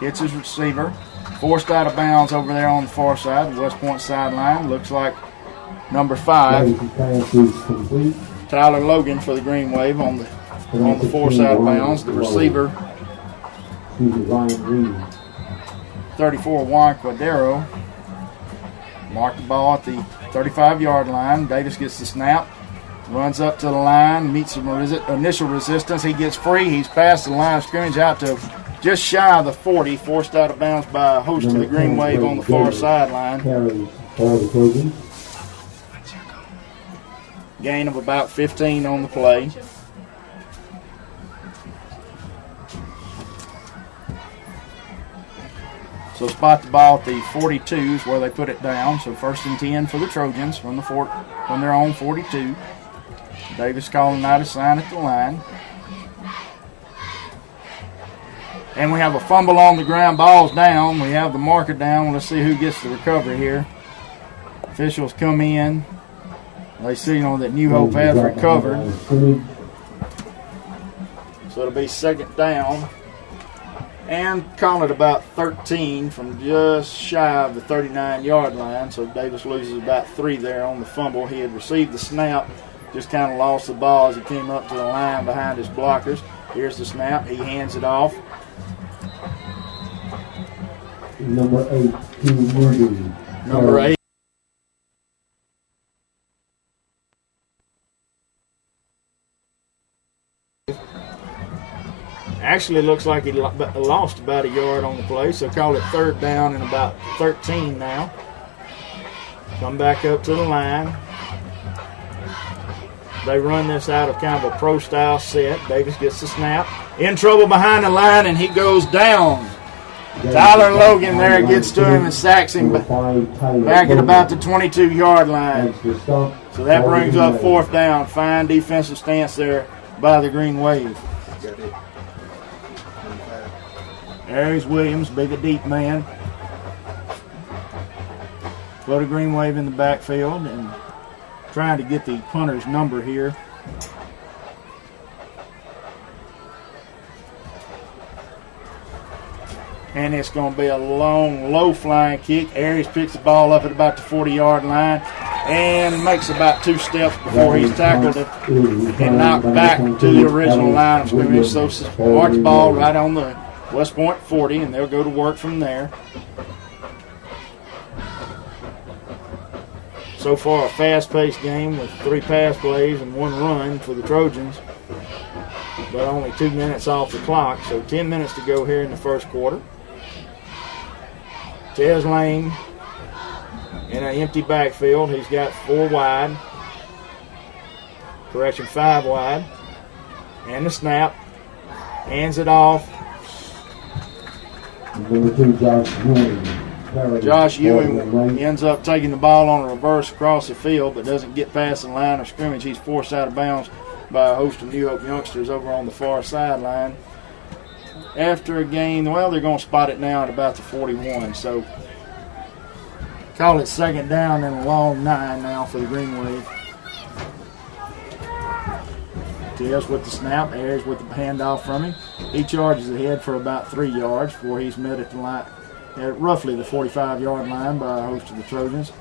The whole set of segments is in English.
hits his receiver. Forced out of bounds over there on the far side, the West Point sideline. Looks like number 5, Tyler Logan for the Green Wave on the force out of bounds. The receiver, 34, Juan Quadero. Marked the ball at the 35-yard line. Davis gets the snap, runs up to the line, meets some initial resistance. He gets free. He's past the line of scrimmage out to just shy of the 40, forced out of bounds by a host of the Green Wave on the far sideline. Gain of about 15 on the play. So spot the ball at the 42s where they put it down. So 1st and 10 for the Trojans from their own 42. Davis calling out a sign at the line. And we have a fumble on the ground. Ball's down. We have the marker down. Let's see who gets the recovery here. Officials come in. They signal that New Hope has recovered. So it'll be 2nd down. And call it about 13 from just shy of the 39-yard line. So Davis loses about 3 there on the fumble. He had received the snap, just kind of lost the ball as he came up to the line behind his blockers. Here's the snap. He hands it off. Number 8, to Moody. Number 8. Actually, looks like he lost about a yard on the play, so call it 3rd down and about 13 now. Come back up to the line. They run this out of kind of a pro-style set. Davis gets the snap. In trouble behind the line, and he goes down. Tyler Logan there gets to him and sacks him back at about the 22-yard line. So that brings up 4th down. Fine defensive stance there by the Green Wave. There's Williams, big a deep man. Put a Green Wave in the backfield and trying to get the punter's number here. And it's going to be a long, low-flying kick. Aries picks the ball up at about the 40-yard line and makes about 2 steps before he's tackled it and knocked back to the original line of scrimmage. So mark the ball right on the West Point 40, and they'll go to work from there. So far, a fast-paced game with 3 pass plays and 1 run for the Trojans, but only 2 minutes off the clock, so 10 minutes to go here in the first quarter. Tez Lane in an empty backfield. He's got 4 wide. Correction, 5 wide. And the snap. Hands it off. Number 2, Josh Ewing. Josh Ewing ends up taking the ball on a reverse across the field, but doesn't get past the line of scrimmage. He's forced out of bounds by a host of New Hope youngsters over on the far sideline. After a gain, well, they're going to spot it now at about the 41. So call it 2nd down and a long 9 now for the Green Wave. Tez with the snap, Ayers with the handoff from him. He charges ahead for about 3 yards before he's met at the line, at roughly the 45-yard line by a host of the Trojans.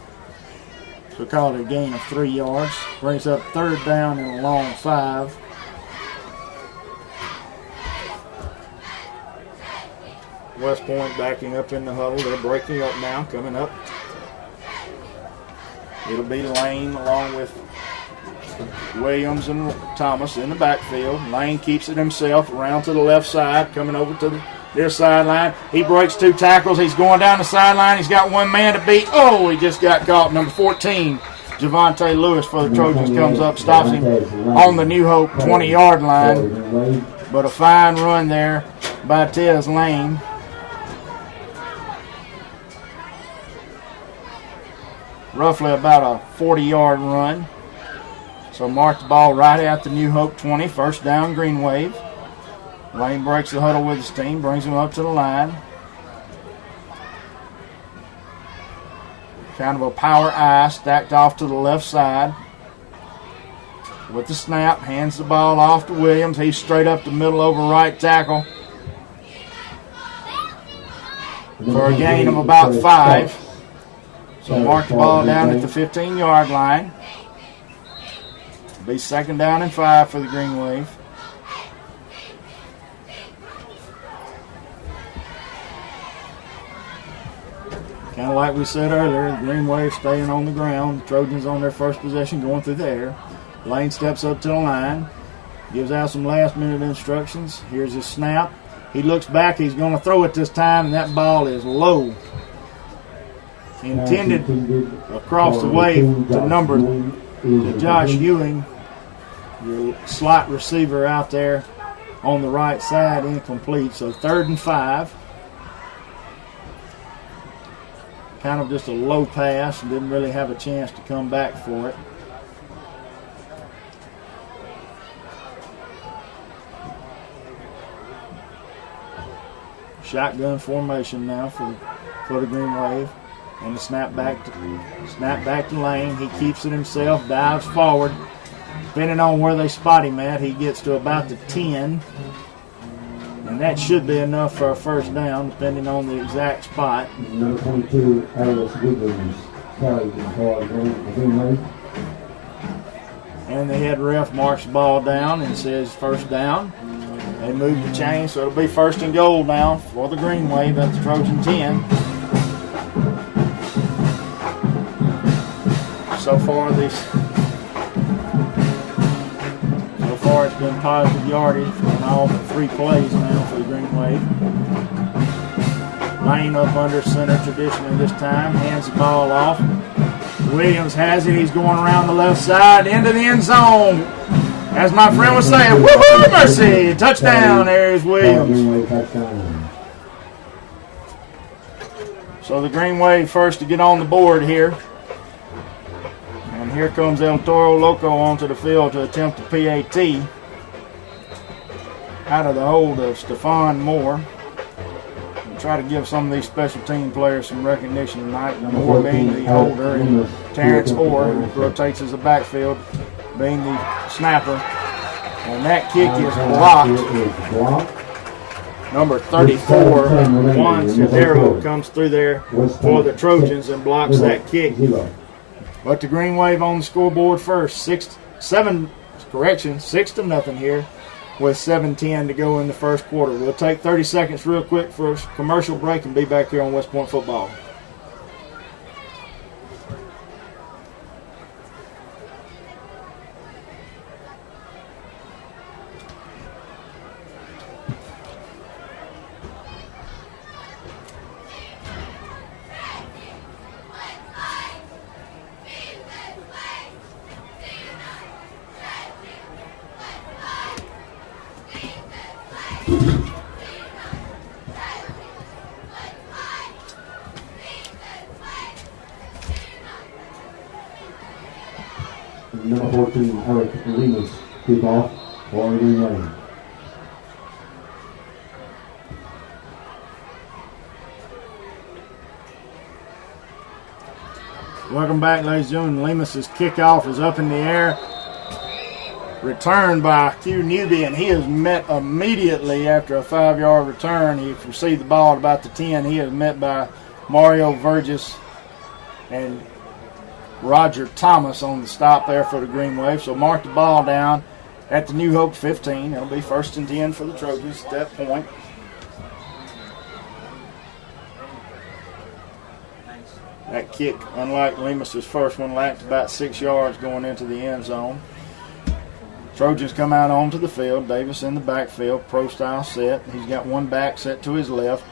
So call it a gain of 3 yards. Brings up 3rd down and a long 5. West Point backing up in the huddle. They're breaking up now, coming up. It'll be Lane along with Williams and Thomas in the backfield. Lane keeps it himself around to the left side, coming over to the near sideline. He breaks 2 tackles. He's going down the sideline. He's got 1 man to beat. Oh, he just got caught. Number 14, Javante Lewis for the Trojans comes up, stops him on the New Hope 20-yard line. But a fine run there by Tez Lane. Roughly about a 40-yard run. So mark the ball right at the New Hope 20. 1st down, Green Wave. Lane breaks the huddle with his team, brings him up to the line. Kind of a power I stacked off to the left side. With the snap, hands the ball off to Williams. He's straight up the middle over right tackle. for a gain of about 5. So mark the ball down at the 15-yard line. Be 2nd down and 5 for the Green Wave. Kind of like we said earlier, the Green Wave staying on the ground. The Trojans on their first possession going through the air. Lane steps up to the line. Gives out some last-minute instructions. Here's his snap. He looks back. He's going to throw it this time, and that ball is low. Intended across the way to Josh Ewing, your slot receiver out there on the right side, incomplete. So 3rd and 5. Kind of just a low pass and didn't really have a chance to come back for it. Shotgun formation now for the Green Wave. And the snap back to Lane. He keeps it himself, dives forward. Depending on where they spot him at, he gets to about the 10. And that should be enough for a 1st down, depending on the exact spot. Number 22, Alice Wiggins, carries the ball, Green Wave. And the head ref marks the ball down and says 1st down. They move the chain, so it'll be 1st and goal now for the Green Wave at the Trojan 10. So far it's been positive yardage on all but 3 plays now for the Green Wave. Lane up under center traditionally this time, hands the ball off. Williams has it, he's going around the left side into the end zone. As my friend was saying, woohoo, mercy, touchdown, there's Williams. So the Green Wave first to get on the board here. And here comes El Toro Loco onto the field to attempt a PAT out of the hold of Stephon Moore. We'll try to give some of these special team players some recognition tonight. Moore being the holder and Terrence Orr, who rotates as a backfield, being the snapper. And that kick is blocked. Number 34, Juan Cordero, comes through there for the Trojans and blocks that kick. But the Green Wave on the scoreboard first. 6 to nothing here with 7:10 to go in the 1st quarter. We'll take 30 seconds real quick for a commercial break and be back here on West Point Football. Number 14, Eric Lemus, kickoff for Green Wave. Welcome back, ladies and gentlemen. Lemus's kickoff is up in the air. Returned by Q Newby, and he is met immediately after a 5-yard return. He received the ball at about the 10. He is met by Mario Vergis and Roger Thomas on the stop there for the Green Wave. So mark the ball down at the New Hope 15. It'll be 1st and 10 for the Trojans at that point. That kick, unlike Lemus's first one, lacked about 6 yards going into the end zone. Trojans come out onto the field. Davis in the backfield, pro-style set. He's got one back set to his left.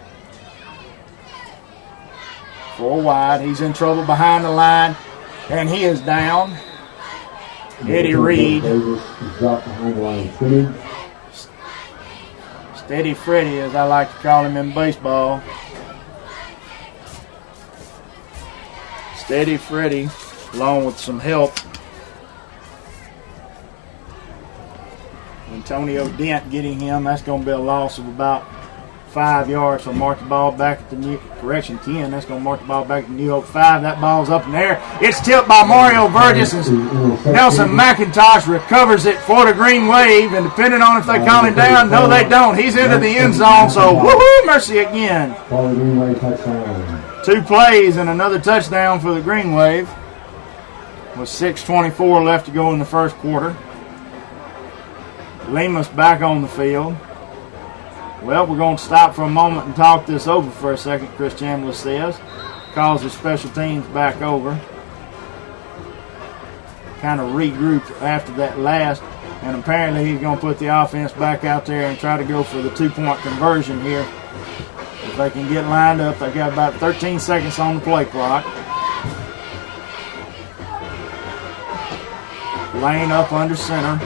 4 wide. He's in trouble behind the line, and he is down. Eddie Reed. Steady Freddy, as I like to call him in baseball. Steady Freddy, along with some help. Antonio Dent getting him. That's going to be a loss of about 5 yards. So mark the ball back at the New, correction, 10. That's going to mark the ball back at New Hope 5. That ball's up in the air. It's tipped by Mario Burgess, and Nelson McIntosh recovers it for the Green Wave. And depending on if they call him down, no, they don't. He's into the end zone. So woohoo, mercy again. 2 plays and another touchdown for the Green Wave. With 6:24 left to go in the first quarter. Lemus back on the field. Well, we're going to stop for a moment and talk this over for a second, Chris Chambliss says. Calls his special teams back over. Kind of regroup after that last. And apparently he's going to put the offense back out there and try to go for the 2-point conversion here. If they can get lined up, they got about 13 seconds on the play clock. Lane up under center.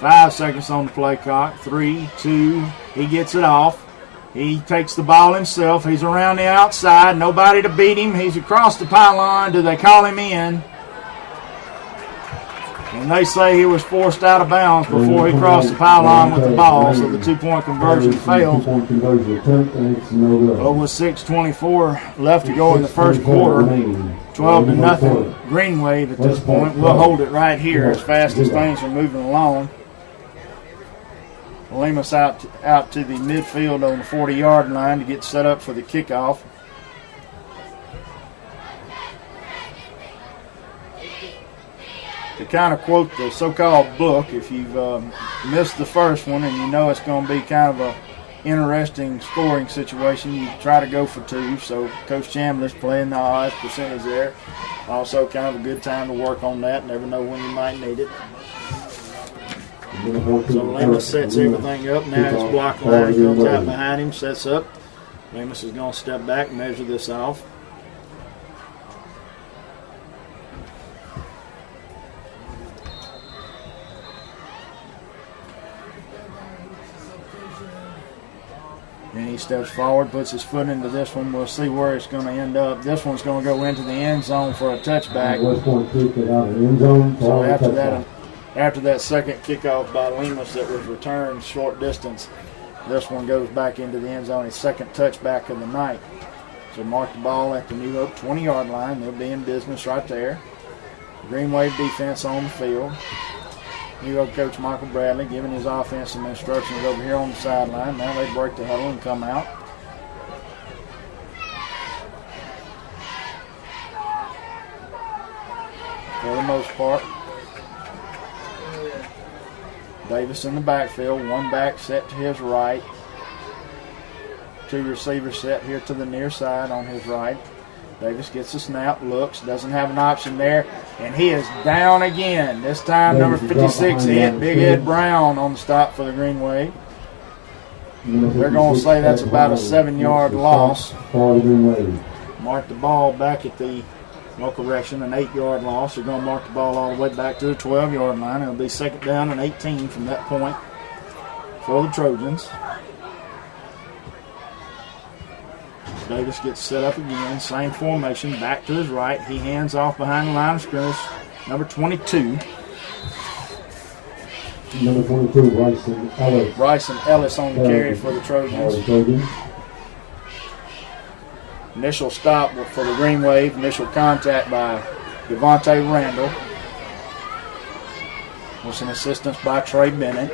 5 seconds on the play clock. 3, 2, he gets it off. He takes the ball himself. He's around the outside. Nobody to beat him. He's across the pylon. Do they call him in? And they say he was forced out of bounds before he crossed the pylon with the ball, so the 2-point conversion failed. But with 6:24 left to go in the first quarter, 12-0 Green Wave at this point. We'll hold it right here as fast as things are moving along. Lemus out to the midfield on the 40-yard line to get set up for the kickoff. To kind of quote the so-called book, if you've missed the first one and you know it's going to be kind of a interesting scoring situation, you try to go for 2. So Coach Chambliss playing the odds percentage there. Also kind of a good time to work on that. Never know when you might need it. So Lemus sets everything up. Now his block line comes out behind him, sets up. Lemus is going to step back, measure this off. And he steps forward, puts his foot into this one. We'll see where it's going to end up. This one's going to go into the end zone for a touchback. So after that second kickoff by Lemus that was returned short distance, this one goes back into the end zone. His second touchback of the night. So mark the ball at the New Hope 20-yard line. They'll be in business right there. Green Wave defense on the field. New Hope coach Michael Bradley giving his offense some instructions over here on the sideline. Now they break the huddle and come out. For the most part. Davis in the backfield. 1 back set to his right. 2 receivers set here to the near side on his right. Davis gets the snap, looks, doesn't have an option there, and he is down again. This time, number 56 hit Big Ed Brown on the stop for the Green Wave. They're going to say that's about a 7-yard loss. Mark the ball back at the, no correction, an 8-yard loss. They're going to mark the ball all the way back to the 12-yard line. It'll be 2nd down and 18 from that point for the Trojans. Davis gets set up again, same formation, back to his right. He hands off behind the line of scrimmage. Number 22. Number 22, Bryson Ellis. Bryson Ellis on the carry for the Trojans. Initial stop for the Green Wave. Initial contact by Devontae Randall. With some assistance by Trey Bennett.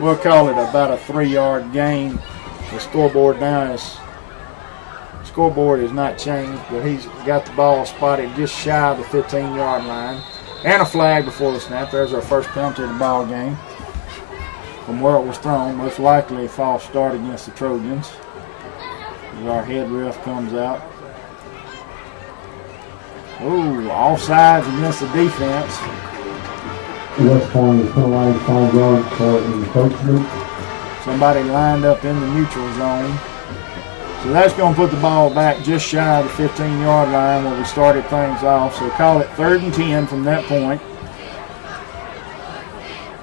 We'll call it about a 3-yard gain. The scoreboard now is not changed, but he's got the ball spotted just shy of the 15-yard line. And a flag before the snap. There's our first penalty of the ball game. From where it was thrown, most likely a false start against the Trojans. As our head ref comes out. Ooh, offsides against the defense. West Point is penalized 5 yards for encroachment. Somebody lined up in the neutral zone. So that's going to put the ball back just shy of the 15-yard line where we started things off. So call it 3rd and 10 from that point.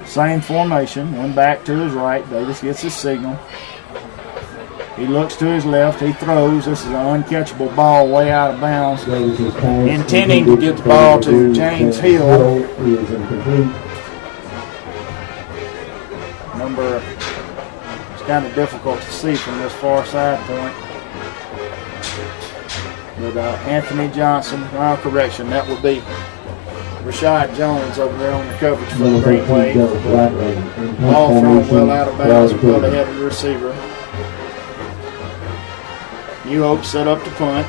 Same formation. 1 back to his right. Davis gets his signal. He looks to his left. He throws. This is an uncatchable ball way out of bounds. Intending to get the ball to James Hill. kind of difficult to see from this far side point. But Anthony Johnson, correction, that would be Rashad Jones over there on the coverage for the Green Wave. Ball thrown well out of bounds, well ahead of the receiver. New Hope set up to punt.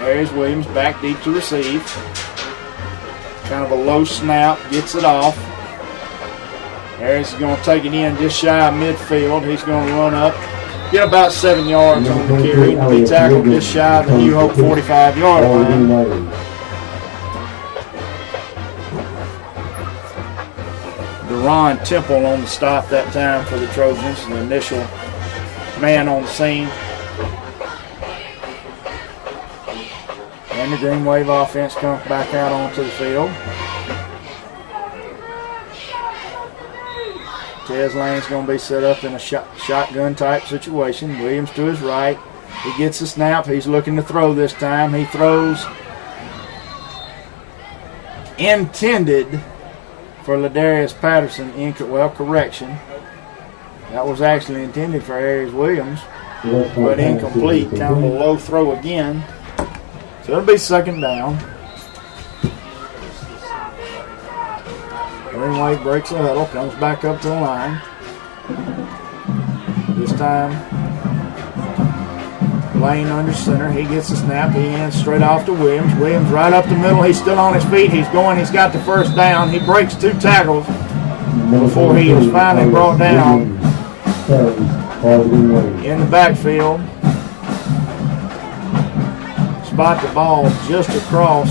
Aries Williams back deep to receive. Kind of a low snap, gets it off. Aries is going to take it in just shy of midfield. He's going to run up, get about 7 yards on the carry, and be tackled just shy of the New Hope 45-yard line. Deron Temple on the stop that time for the Trojans, the initial man on the scene. And the Green Wave offense comes back out onto the field. Tez Lane's going to be set up in a shotgun type situation. Williams to his right. He gets the snap. He's looking to throw this time. He throws intended for Ladarius Patterson. Correction. That was actually intended for Aries Williams, but incomplete. Kind of a low throw again. So it'll be second down. Green Wave breaks the huddle, comes back up to the line. This time, Lane under center. He gets the snap. He hands straight off to Williams. Williams right up the middle. He's still on his feet. He's going. He's got the first down. He breaks 2 tackles before he is finally brought down in the backfield. Spot the ball just across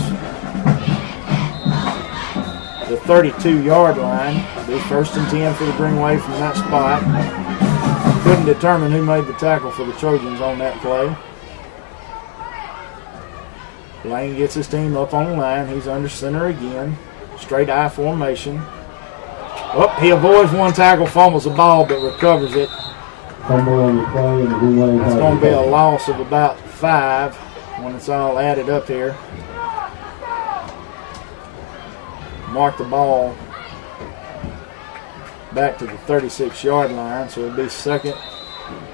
the 32-yard line. Be first and 10 for the Green Wave from that spot. Couldn't determine who made the tackle for the Trojans on that play. Lane gets his team up on the line. He's under center again. Straight I formation. Oh, he avoids one tackle, fumbles the ball, but recovers it. Fumble on the play, and the Green Wave. It's going to be a loss of about 5 when it's all added up here. Mark the ball back to the 36-yard line, so it'll be second.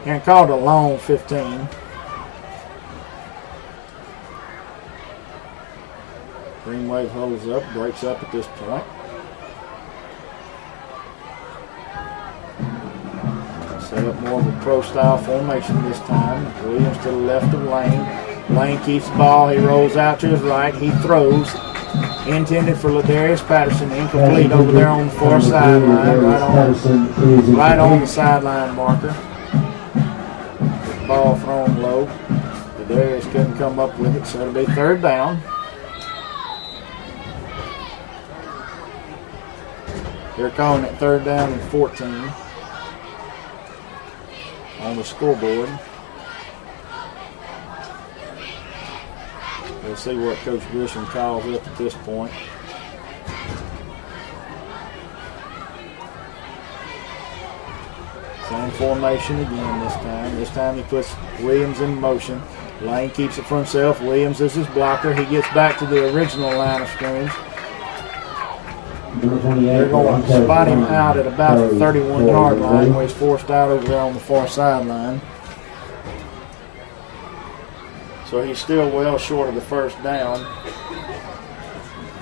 And called a long 15. Green Wave huddles up, breaks up at this point. Set up more of a pro-style formation this time. Williams to the left of Lane. Lane keeps the ball. He rolls out to his right. He throws. Intended for Ladarius Patterson. Incomplete over there on the far sideline. Right on the sideline marker. Ball thrown low. Ladarius couldn't come up with it, so it'll be third down. They're calling it third down and 14 on the scoreboard. We'll see what Coach Grisham calls up at this point. Same formation again this time. This time he puts Williams in motion. Lane keeps it for himself. Williams is his blocker. He gets back to the original line of scrimmage. They're going to spot him out at about the 31-yard line where he's forced out over there on the far sideline. So he's still well short of the first down.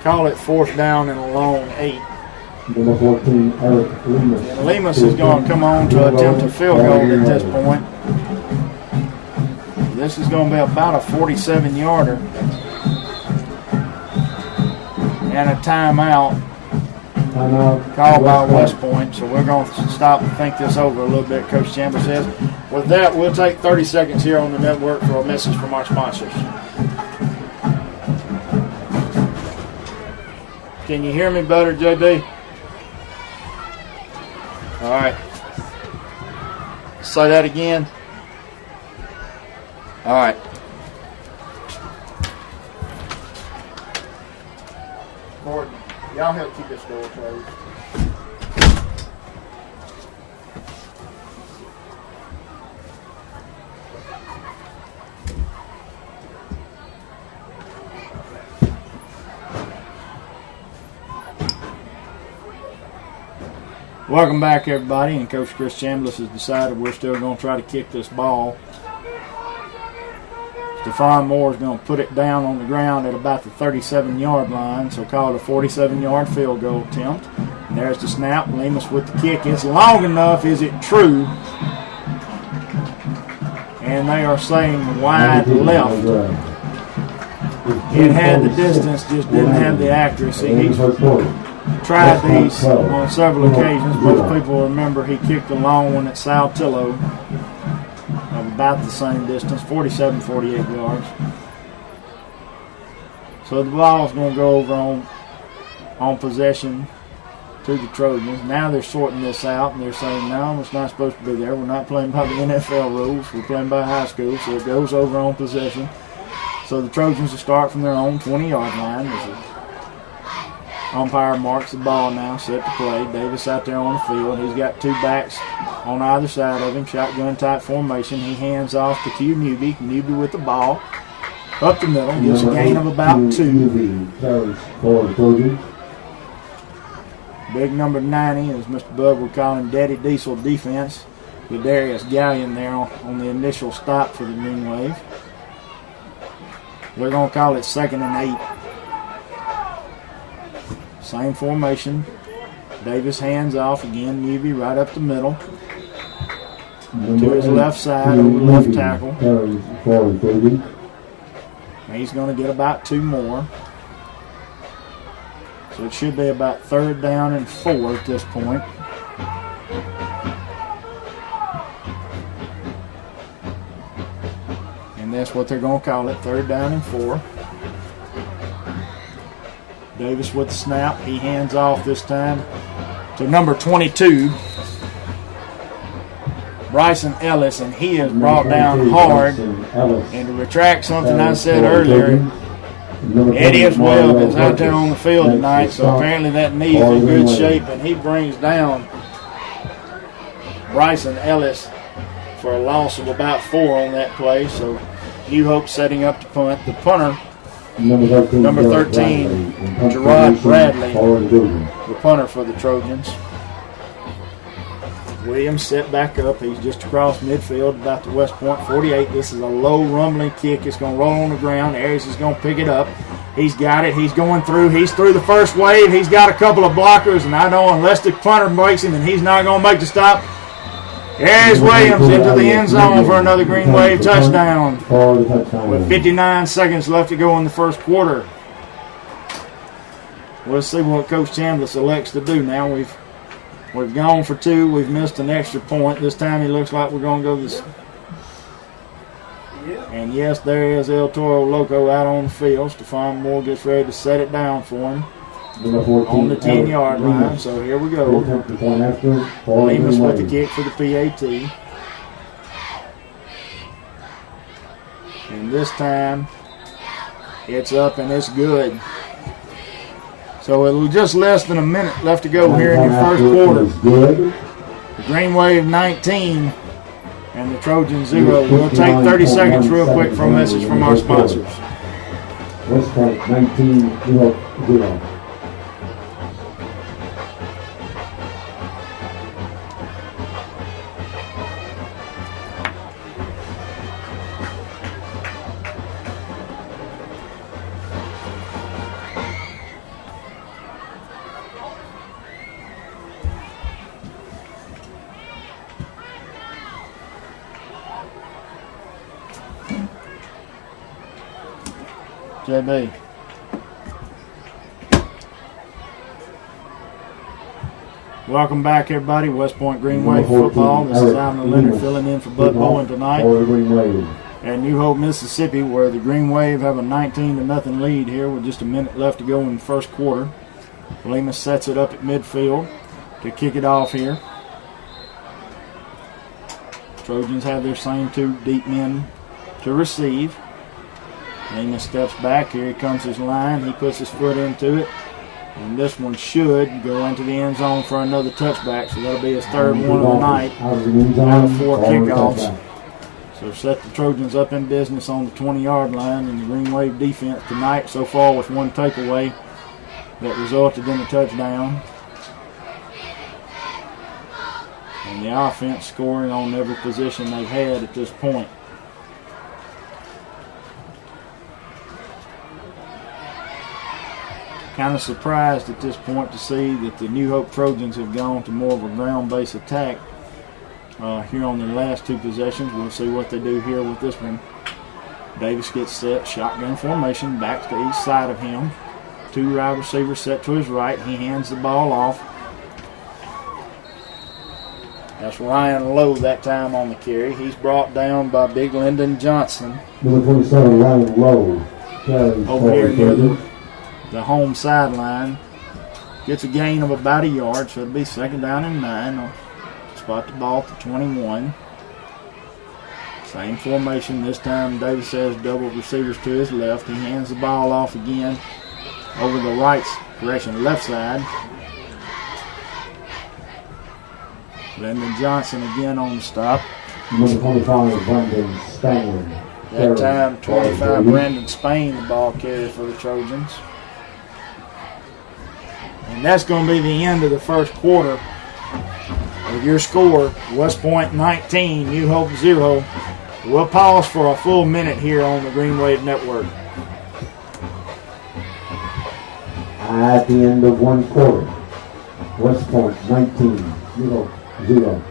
Call it fourth down and a long 8. Number 14, Eric Lemus. And Lemus is going to come on to attempt a field goal at this point. This is going to be about a 47-yarder. And a timeout called by West Point. So we're going to stop and think this over a little bit, Coach Chambers says. With that, we'll take 30 seconds here on the network for a message from our sponsors. Can you hear me better, JB? All right. Say that again. All right. Gordon, y'all help keep this door closed. Welcome back, everybody. And Coach Chris Chambliss has decided we're still going to try to kick this ball. Stephon Moore is going to put it down on the ground at about the 37-yard line, so call it a 47-yard field goal attempt. And there's the snap. Lemus with the kick. It's long enough. Is it true? And they are saying wide left. It had the distance, just didn't have the accuracy. He's tried these on several occasions. Most people remember he kicked a long one at Saltillo of about the same distance, 47, 48 yards. So the ball's going to go over on possession to the Trojans. Now they're sorting this out, and they're saying, no, it's not supposed to be there. We're not playing by the NFL rules. We're playing by high school, so it goes over on possession. So the Trojans will start from their own 20-yard line. As the umpire marks the ball now, set to play. Davis out there on the field. He's got two backs on either side of him, shotgun-type formation. He hands off to Q Newby. Newby with the ball. Up the middle, gets a gain of about 2. Big number 90, as Mr. Bug would call him, Daddy Diesel defense, with Darius Gallion there on the initial stop for the Green Wave. They're going to call it 2nd and 8. Same formation. Davis hands off again. Newby right up the middle. To his left side, over the left tackle. He's going to get about 2 more. So it should be about 3rd down and 4 at this point. And that's what they're going to call it, 3rd down and 4. Davis with the snap. He hands off this time to number 22, Bryson Ellis, and he is brought down hard. And to retract something I said earlier, Eddie as well is out there on the field tonight, so apparently that knee is in good shape, and he brings down Bryson Ellis for a loss of about 4 on that play. So New Hope setting up to punt. The punter, number 13, Gerard Bradley, the punter for the Trojans. Williams set back up. He's just across midfield, about the West Point 48. This is a low, rumbling kick. It's going to roll on the ground. Ayers is going to pick it up. He's got it. He's going through. He's through the first wave. He's got a couple of blockers, and I know unless the punter breaks him, then he's not going to make the stop. There's Williams into the end zone for another Green Wave touchdown with 59 seconds left to go in the first quarter. We'll see what Coach Chambliss elects to do now. We've gone for 2. We've missed an extra point. This time it looks like we're going to go this. And yes, there is El Toro Loco out on the field. Stephon Moore gets ready to set it down for him on the 10-yard line. So here we go. Lemus with the kick for the PAT. And this time it's up and it's good. So it'll just less than a minute left to go here in your first quarter. The Green Wave 19 and the Trojans 0. We'll take 30 seconds real quick for a message from our sponsors. West Point 19, 0. JB. Welcome back, everybody. West Point Green Wave football. This is Alvin Leonard filling in for Bud Bowen tonight at New Hope, Mississippi, where the Green Wave have a 19-0 lead here with just a minute left to go in the first quarter. Lemus sets it up at midfield to kick it off here. Trojans have their same 2 deep men to receive. Lemus steps back. Here he comes his line. He puts his foot into it. And this one should go into the end zone for another touchback. So that'll be his 3rd one of the night out of 4 kickoffs. So set the Trojans up in business on the 20-yard line. And the Green Wave defense tonight so far with 1 takeaway that resulted in a touchdown. And the offense scoring on every position they've had at this point. Kind of surprised at this point to see that the New Hope Trojans have gone to more of a ground-based attack here on their last two possessions. We'll see what they do here with this one. Davis gets set, shotgun formation, back to each side of him. Two wide receivers set to his right. He hands the ball off. That's Ryan Lowe that time on the carry. He's brought down by Big Lyndon Johnson. Number 27, Ryan Lowe. Carries over here near the home sideline. Gets a gain of about a yard, so it'll be 2nd down and 9. Spot the ball to 21. Same formation. This time Davis has double receivers to his left. He hands the ball off again over the left side. Lyndon Johnson again on the stop. Number 25, Brandon Spain. That time, 25, Brandon Spain, the ball carrier for the Trojans. And that's going to be the end of the first quarter. With your score, West Point 19, New Hope 0. We'll pause for a full minute here on the Green Wave Network. At the end of one quarter, West Point 19, New Hope 0.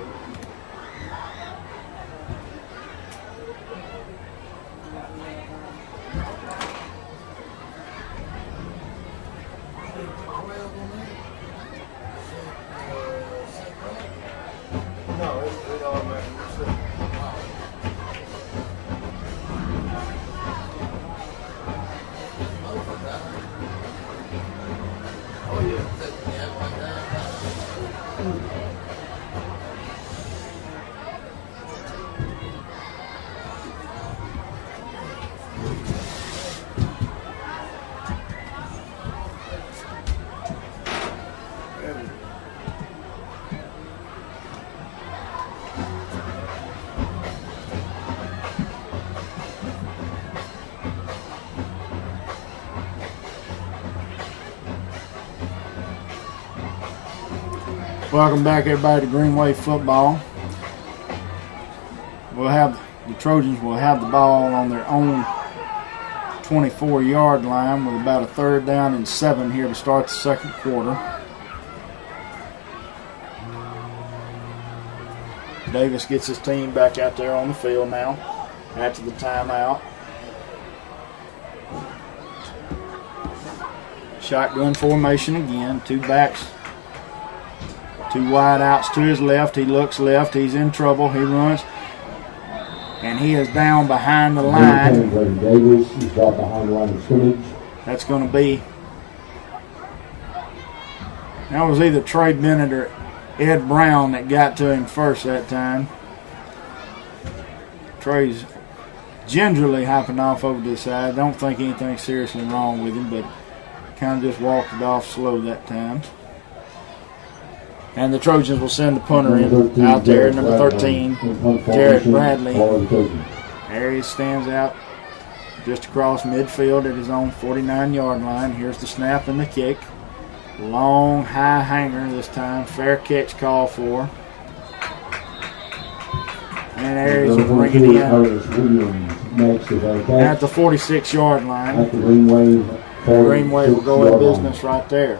Welcome back, everybody, to Green Wave Football. The Trojans will have the ball on their own 24-yard line with about a 3rd down and 7 here to start the second quarter. Davis gets his team back out there on the field now after the timeout. Shotgun formation again, 2 backs. 2 wide outs to his left. He looks left. He's in trouble. He runs. And he is down behind the line. Davis is brought behind the line of scrimmage. That's going to be... That was either Trey Bennett or Ed Brown that got to him first that time. Trey's gingerly hopping off over to the side. Don't think anything seriously wrong with him, but kind of just walked it off slow that time. And the Trojans will send the punter in out there, number 13, Jared Bradley. There he stands out just across midfield at his own 49-yard line. Here's the snap and the kick. Long, high hanger this time. Fair catch call for. And there he's bringing it in at the 46-yard line. Green Wave will go in business right there.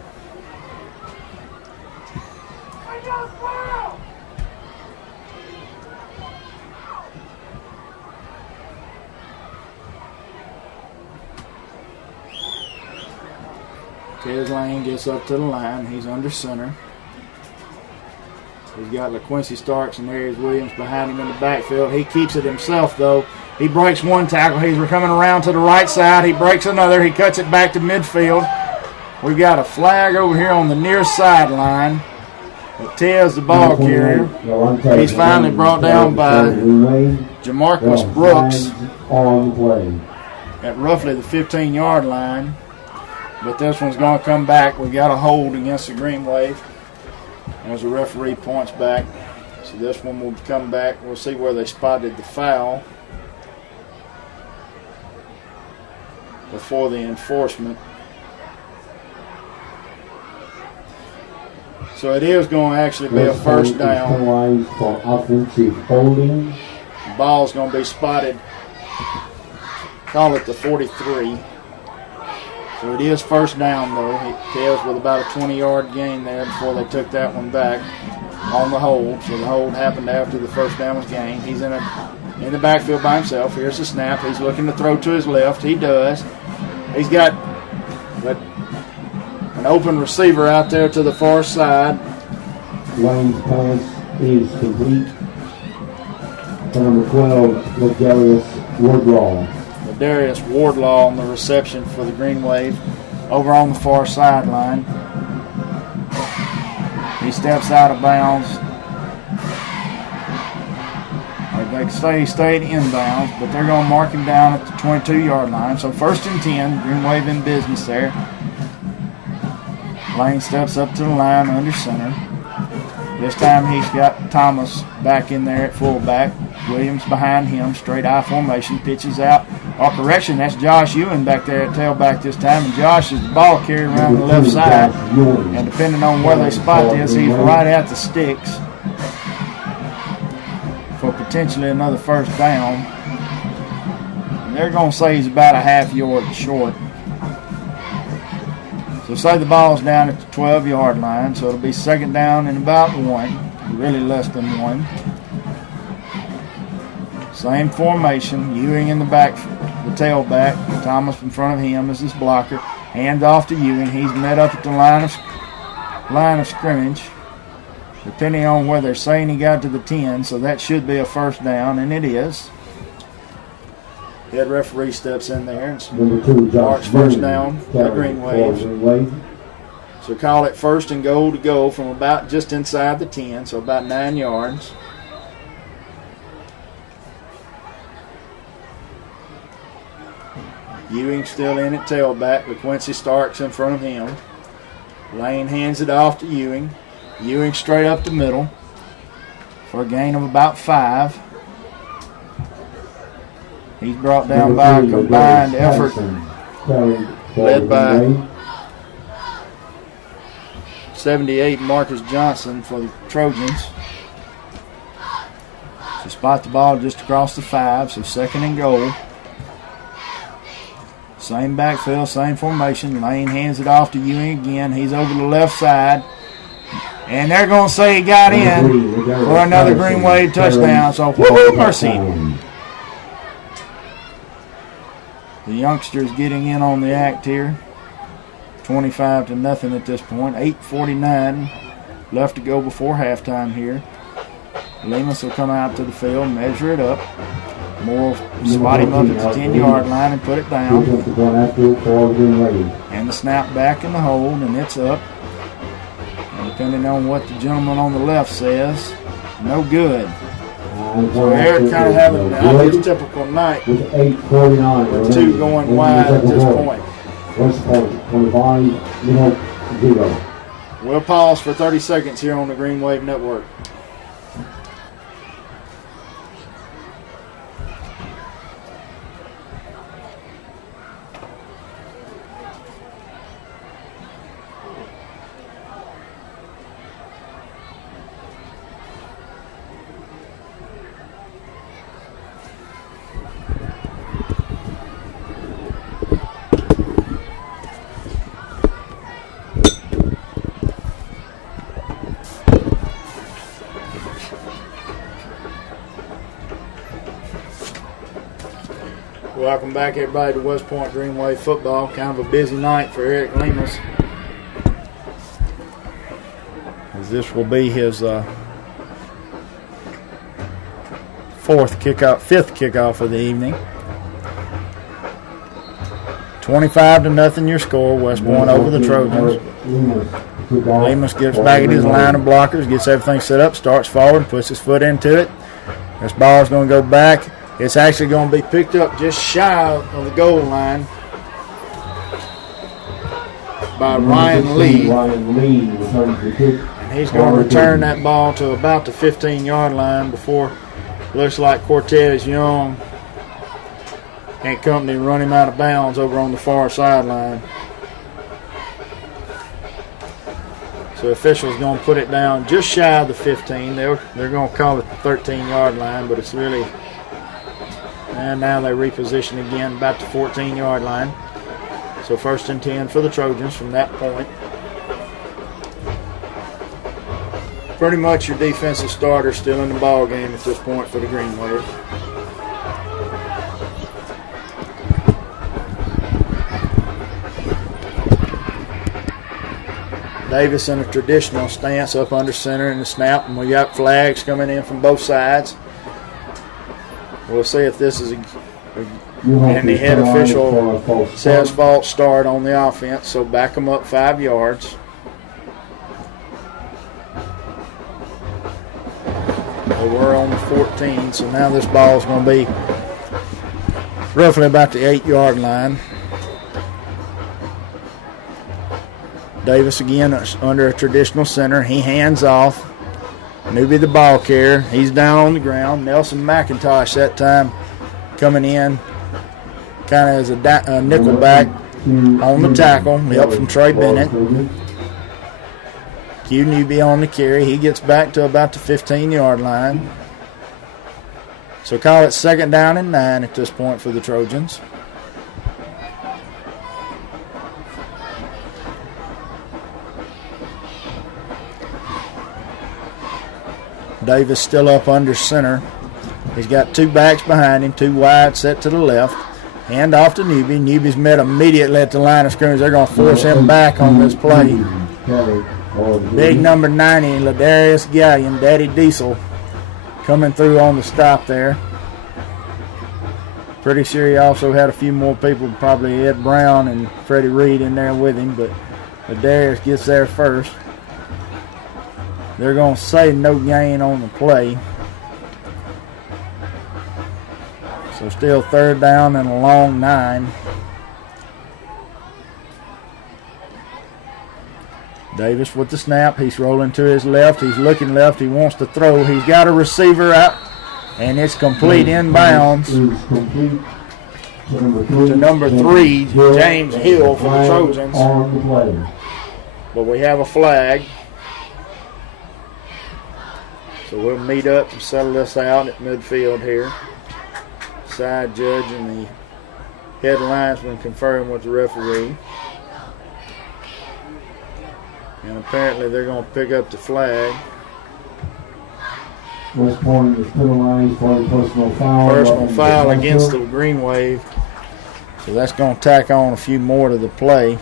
Tez Lane gets up to the line. He's under center. He's got LaQuincy Starks and Aries Williams behind him in the backfield. He keeps it himself, though. He breaks one tackle. He's coming around to the right side. He breaks another. He cuts it back to midfield. We've got a flag over here on the near sideline. Tez, the ball carrier. He's finally brought down by Jamarcus Brooks at roughly the 15-yard line. But this one's going to come back. We've got a hold against the Green Wave as the referee points back. So this one will come back. We'll see where they spotted the foul before the enforcement. So it is going to actually be a first down. Penalized for offensive holding. The ball's going to be spotted. Call it the 43. So it is first down, though. Kev's with about a 20-yard gain there before they took that one back on the hold. So the hold happened after the first down was gained. He's in the backfield by himself. Here's the snap. He's looking to throw to his left. He does. He's got an open receiver out there to the far side. Lane's pass is complete. Number 12, Ladarius Wardlaw. Darius Wardlaw on the reception for the Green Wave over on the far sideline. He steps out of bounds. They say he stayed inbounds, but they're going to mark him down at the 22-yard line. So 1st and 10, Green Wave in business there. Lane steps up to the line under center. This time he's got Thomas back in there at fullback. Williams behind him, straight I formation, pitches out. Correction, that's Josh Ewing back there at tailback this time. And Josh is the ball carrier around the left side. And depending on where they spot this, he's right at the sticks for potentially another first down. And they're going to say he's about a half-yard short. So say the ball's down at the 12-yard line, so it'll be second down and about 1, really less than 1. Same formation, Ewing in the back, the tailback, Thomas in front of him as his blocker. Hand off to Ewing. He's met up at the line of scrimmage, depending on where they're saying he got to the 10, so that should be a first down, and it is. Head referee steps in there and marks first down by Green Wave. So call it 1st and goal to go from about just inside the 10, so about 9 yards. Ewing still in at tailback, but Quincy Starks in front of him. Lane hands it off to Ewing. Ewing straight up the middle for a gain of about 5. He's brought down by a combined effort led by 78 Marcus Johnson for the Trojans. So spot the ball just across the 5, so 2nd and goal. Same backfield, same formation. Lane hands it off to Ewing again. He's over the left side. And they're going to say he got in for another Green Wave touchdown. So, woo-hoo, mercy. The youngsters getting in on the act here. 25-0 at this point. 8:49 left to go before halftime here. Lemus will come out to the field, measure it up. Moore spot him up at the 10-yard line and put it down. And the snap back in the hold, and it's up. And depending on what the gentleman on the left says, no good. So Eric kind of having not his typical night with 2 going wide at this point. We'll pause for 30 seconds here on the Green Wave Network. Welcome back, everybody, to West Point Green Wave football. Kind of a busy night for Eric Lemus, as this will be his fifth kickoff of the evening. 25-0 your score. West Point over the Trojans. Lemus gets back at his line of blockers, gets everything set up, starts forward, puts his foot into it. This ball is going to go back. It's actually going to be picked up just shy of the goal line by Ryan Lee. And he's going to return that ball to about the 15-yard line before it looks like Cortez Young and company run him out of bounds over on the far sideline. So the official's going to put it down just shy of the 15. They're going to call it the 13-yard line, but it's really, and now they reposition again about the 14-yard line. So 1st and 10 for the Trojans from that point. Pretty much your defensive starter still in the ball game at this point for the Green Wave. Davis in a traditional stance up under center in the snap, and we got flags coming in from both sides. We'll see if this is and the head official says false start on the offense, so back them up 5 yards. We're on the 14, so now this ball is going to be roughly about the 8-yard line. Davis again under a traditional center. He hands off. Newby the ball carrier. He's down on the ground. Nelson McIntosh that time coming in kind of as a nickel back on the tackle. Help from Trey Bennett. Q Newby on the carry. He gets back to about the 15-yard line. So call it 2nd down and 9 at this point for the Trojans. Davis still up under center. He's got 2 backs behind him, 2 wide set to the left. Hand off to Newby. Newby's met immediately at the line of scrimmage. They're going to force him back on this play. Big number 90, Ladarius Gallion, Daddy Diesel, coming through on the stop there. Pretty sure he also had a few more people, probably Ed Brown and Freddie Reed in there with him, but Ladarius gets there first. They're going to say no gain on the play. So still 3rd down and a long 9. Davis with the snap. He's rolling to his left. He's looking left. He wants to throw. He's got a receiver out, and it's complete inbounds to number 3, James Hill for the Trojans. But we have a flag. So we'll meet up and settle this out at midfield here. Side judge and the head linesman conferring with the referee. And apparently they're going to pick up the flag. West Point is penalized for a personal foul. Personal foul against the Green Wave. So that's going to tack on a few more to the play.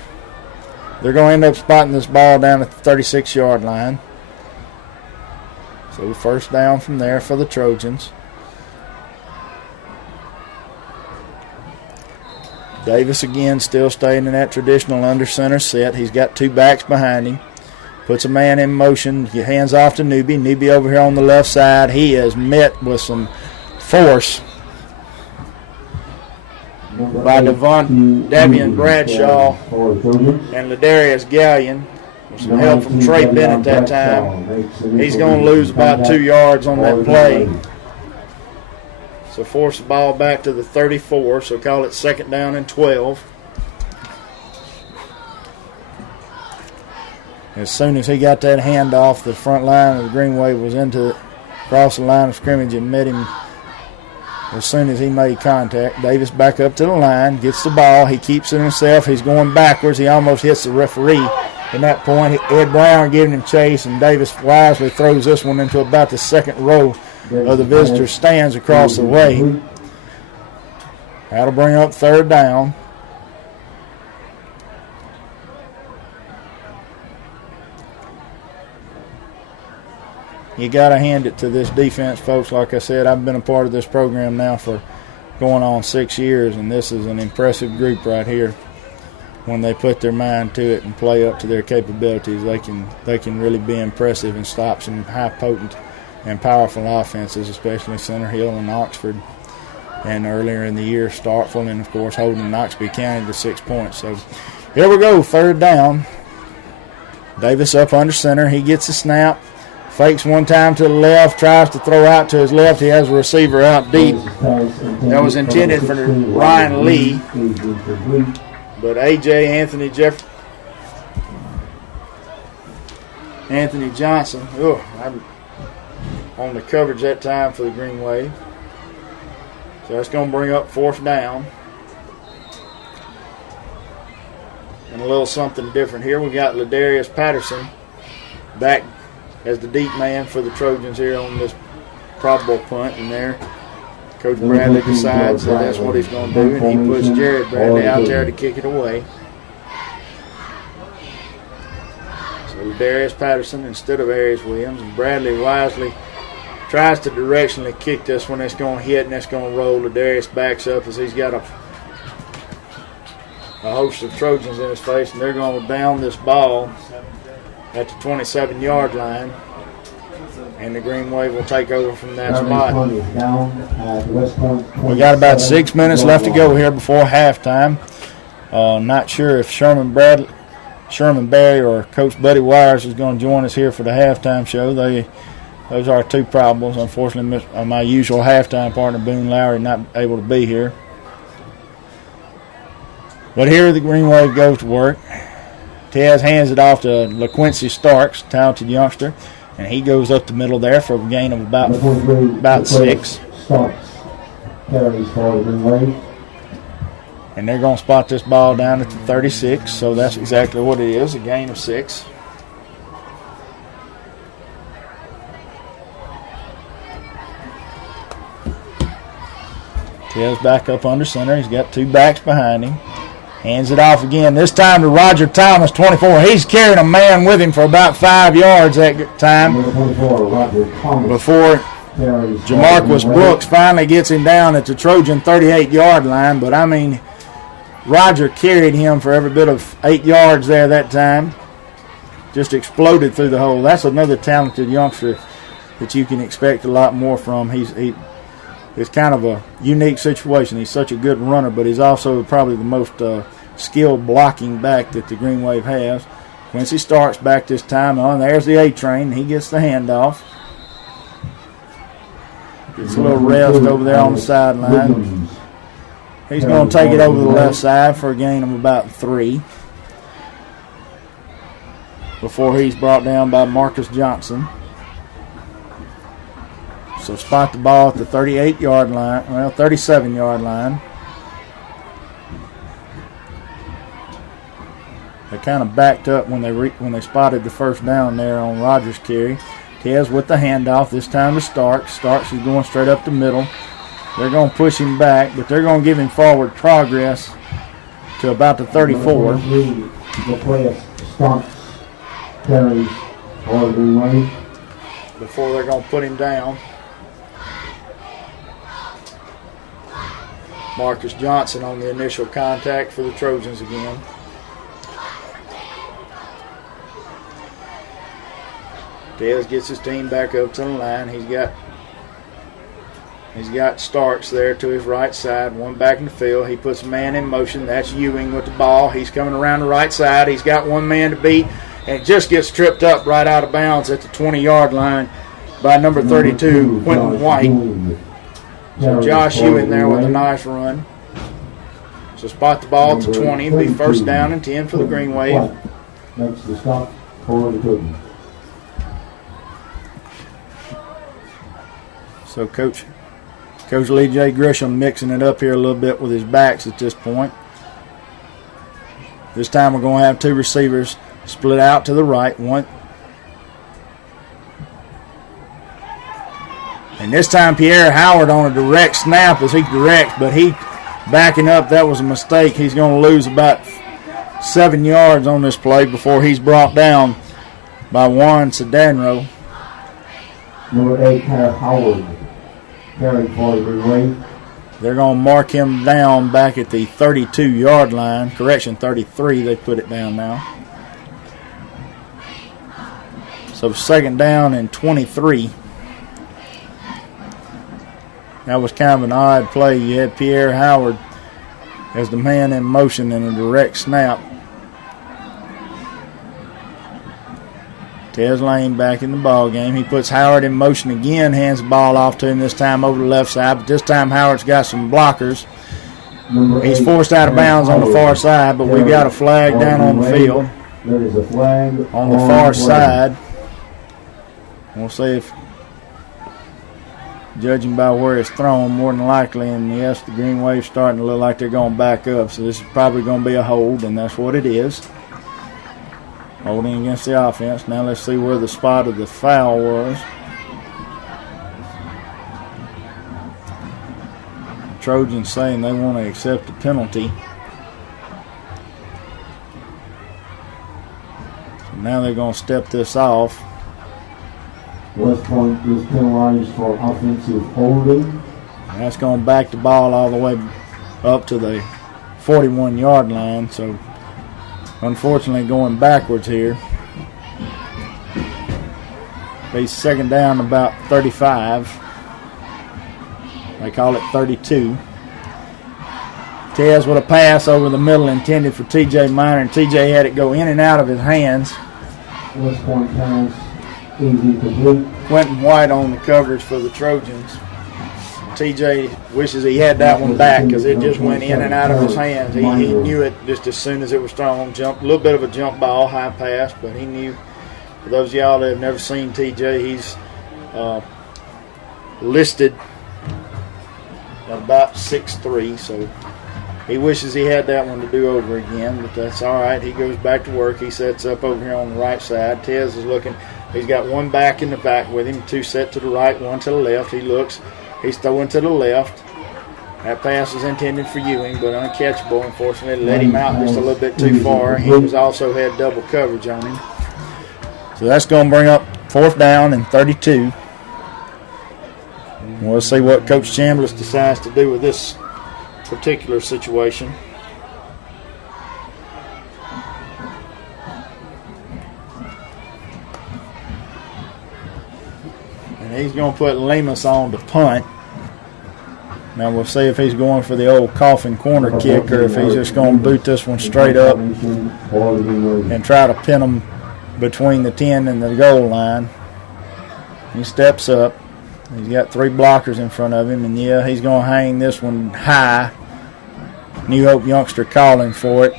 They're going to end up spotting this ball down at the 36-yard line. So 1st down from there for the Trojans. Davis again still staying in that traditional under center set. He's got 2 backs behind him. Puts a man in motion. He hands off to Newby. Newby over here on the left side. He is met with some force by Davian Bradshaw and Ladarius Gallion. With some help from Trey Bennett that time. He's going to lose about 2 yards on that play. So force the ball back to the 34. So call it 2nd down and 12. As soon as he got that handoff, the front line of the Green Wave was across the line of scrimmage and met him as soon as he made contact. Davis back up to the line, gets the ball. He keeps it himself. He's going backwards. He almost hits the referee. At that point, Ed Brown giving him chase, and Davis wisely throws this one into about the 2nd row of the visitor stands across the way. That'll bring up 3rd down. You got to hand it to this defense, folks. Like I said, I've been a part of this program now for going on 6 years, and this is an impressive group right here. When they put their mind to it and play up to their capabilities, they can really be impressive and stop some high potent and powerful offenses, especially Center Hill and Oxford. And earlier in the year, Starkville, and of course holding Knoxville County to 6 points. So here we go, 3rd down. Davis up under center. He gets a snap. Fakes one time to the left, tries to throw out to his left. He has a receiver out deep. That was intended for Ryan Lee. But A.J. Anthony Anthony Johnson. Oh, I'm on the coverage that time for the Green Wave. So that's going to bring up 4th down. And a little something different here. We got Ladarius Patterson back as the deep man for the Trojans here on this probable punt. And there, Coach Bradley decides that that's what he's going to do. And he puts Jared Bradley out there to kick it away. So Ladarius Patterson instead of Arias Williams. And Bradley wisely tries to directionally kick this one. It's going to hit and it's going to roll. Ladarius backs up as he's got a host of Trojans in his face, and they're going to down this ball at the 27-yard line, and the Green Wave will take over from that spot. We got about 6 minutes left to go here before halftime. Not sure if Sherman Berry or Coach Buddy Wires is going to join us here for the halftime show. Those are our two problems. Unfortunately, my usual halftime partner, Boone Lowry, not able to be here. But here the Green Wave goes to work. Tez hands it off to LaQuincy Starks, talented youngster, and he goes up the middle there for a gain of about 6. Starks carries for the Green Wave. And they're going to spot this ball down at the 36, so that's exactly what it is, a gain of 6. Tez back up under center. He's got 2 backs behind him. Hands it off again, this time to Roger Thomas, 24. He's carrying a man with him for about 5 yards that time before Jamarcus Brooks finally gets him down at the Trojan 38-yard line. But, I mean, Roger carried him for every bit of 8 yards there that time. Just exploded through the hole. That's another talented youngster that you can expect a lot more from. It's kind of a unique situation. He's such a good runner, but he's also probably the most skilled blocking back that the Green Wave has. Quincy Starks back this time on. There's the A-train. He gets the handoff. Gets a little rest over there on the sideline. He's going to take it over the left side for a gain of about 3 before he's brought down by Marcus Johnson. So spot the ball at the 38-yard line, 37-yard line. They kind of backed up when they spotted the first down there on Rogers' carry. Tez with the handoff, this time to Starks. Starks is going straight up the middle. They're going to push him back, but they're going to give him forward progress to about the 34. The play of Starks carries for the Green Wave. Before they're going to put him down. Marcus Johnson on the initial contact for the Trojans again. Tez gets his team back up to the line. He's got Starks there to his right side, one back in the field. He puts a man in motion. That's Ewing with the ball. He's coming around the right side. He's got one man to beat, and it just gets tripped up right out of bounds at the 20-yard line by number 32, Quentin White. So Josh Ewing there with a nice run. So spot the ball to 20. It'll be first down and 10 for the Green Wave. Makes the stop for the Trojans. So Coach Lee J. Grisham mixing it up here a little bit with his backs at this point. This time we're going to have 2 receivers split out to the right. One. And this time Pierre Howard on a direct snap as he directs, but he backing up. That was a mistake. He's going to lose about 7 yards on this play before he's brought down by Juan Sedanro. Number 8, Pierre Howard, carried for the Green Wave. They're going to mark him down back at the 32-yard line. Correction, 33. They put it down now. So second down and 23. That was kind of an odd play. You had Pierre Howard as the man in motion in a direct snap. Tez Lane back in the ball game. He puts Howard in motion again, hands the ball off to him this time over the left side. But this time Howard's got some blockers. He's forced out of bounds on the far side, but we've got a flag down on the field. There is a flag on the far side. We'll see if, judging by where it's thrown, more than likely, and yes, the green wave's starting to look like they're going to back up, so this is probably going to be a hold, and that's what it is. Holding against the offense. Now let's see where the spot of the foul was. Trojans saying they want to accept the penalty. So now they're going to step this off. West Point is penalized for offensive holding. And that's going to back the ball all the way up to the 41-yard line. So unfortunately going backwards here. Be second down about 35. They call it 32. Tez with a pass over the middle intended for T.J. Minor, and T.J. had it go in and out of his hands. West Point pass is incomplete. Quentin White on the coverage for the Trojans. T.J. wishes he had that one back because it just went in and out of his hands. He knew it just as soon as it was thrown. A little bit of a jump ball, high pass, but he knew. For those of y'all that have never seen T.J., he's listed at about 6'3", so he wishes he had that one to do over again, but that's all right. He goes back to work. He sets up over here on the right side. Tez is looking. He's got one back in the back with him, two set to the right, one to the left. He looks. He's throwing to the left. That pass was intended for Ewing, but uncatchable. Unfortunately, let him out just a little bit too far. He was also had double coverage on him. So that's going to bring up fourth down and 32. We'll see what Coach Chambliss decides to do with this particular situation. And he's going to put Lemus on to punt. Now we'll see if he's going for the old coffin corner kick or if he's just going to boot this one straight up and try to pin them between the 10 and the goal line. He steps up. He's got three blockers in front of him, and yeah, he's going to hang this one high. New Hope youngster calling for it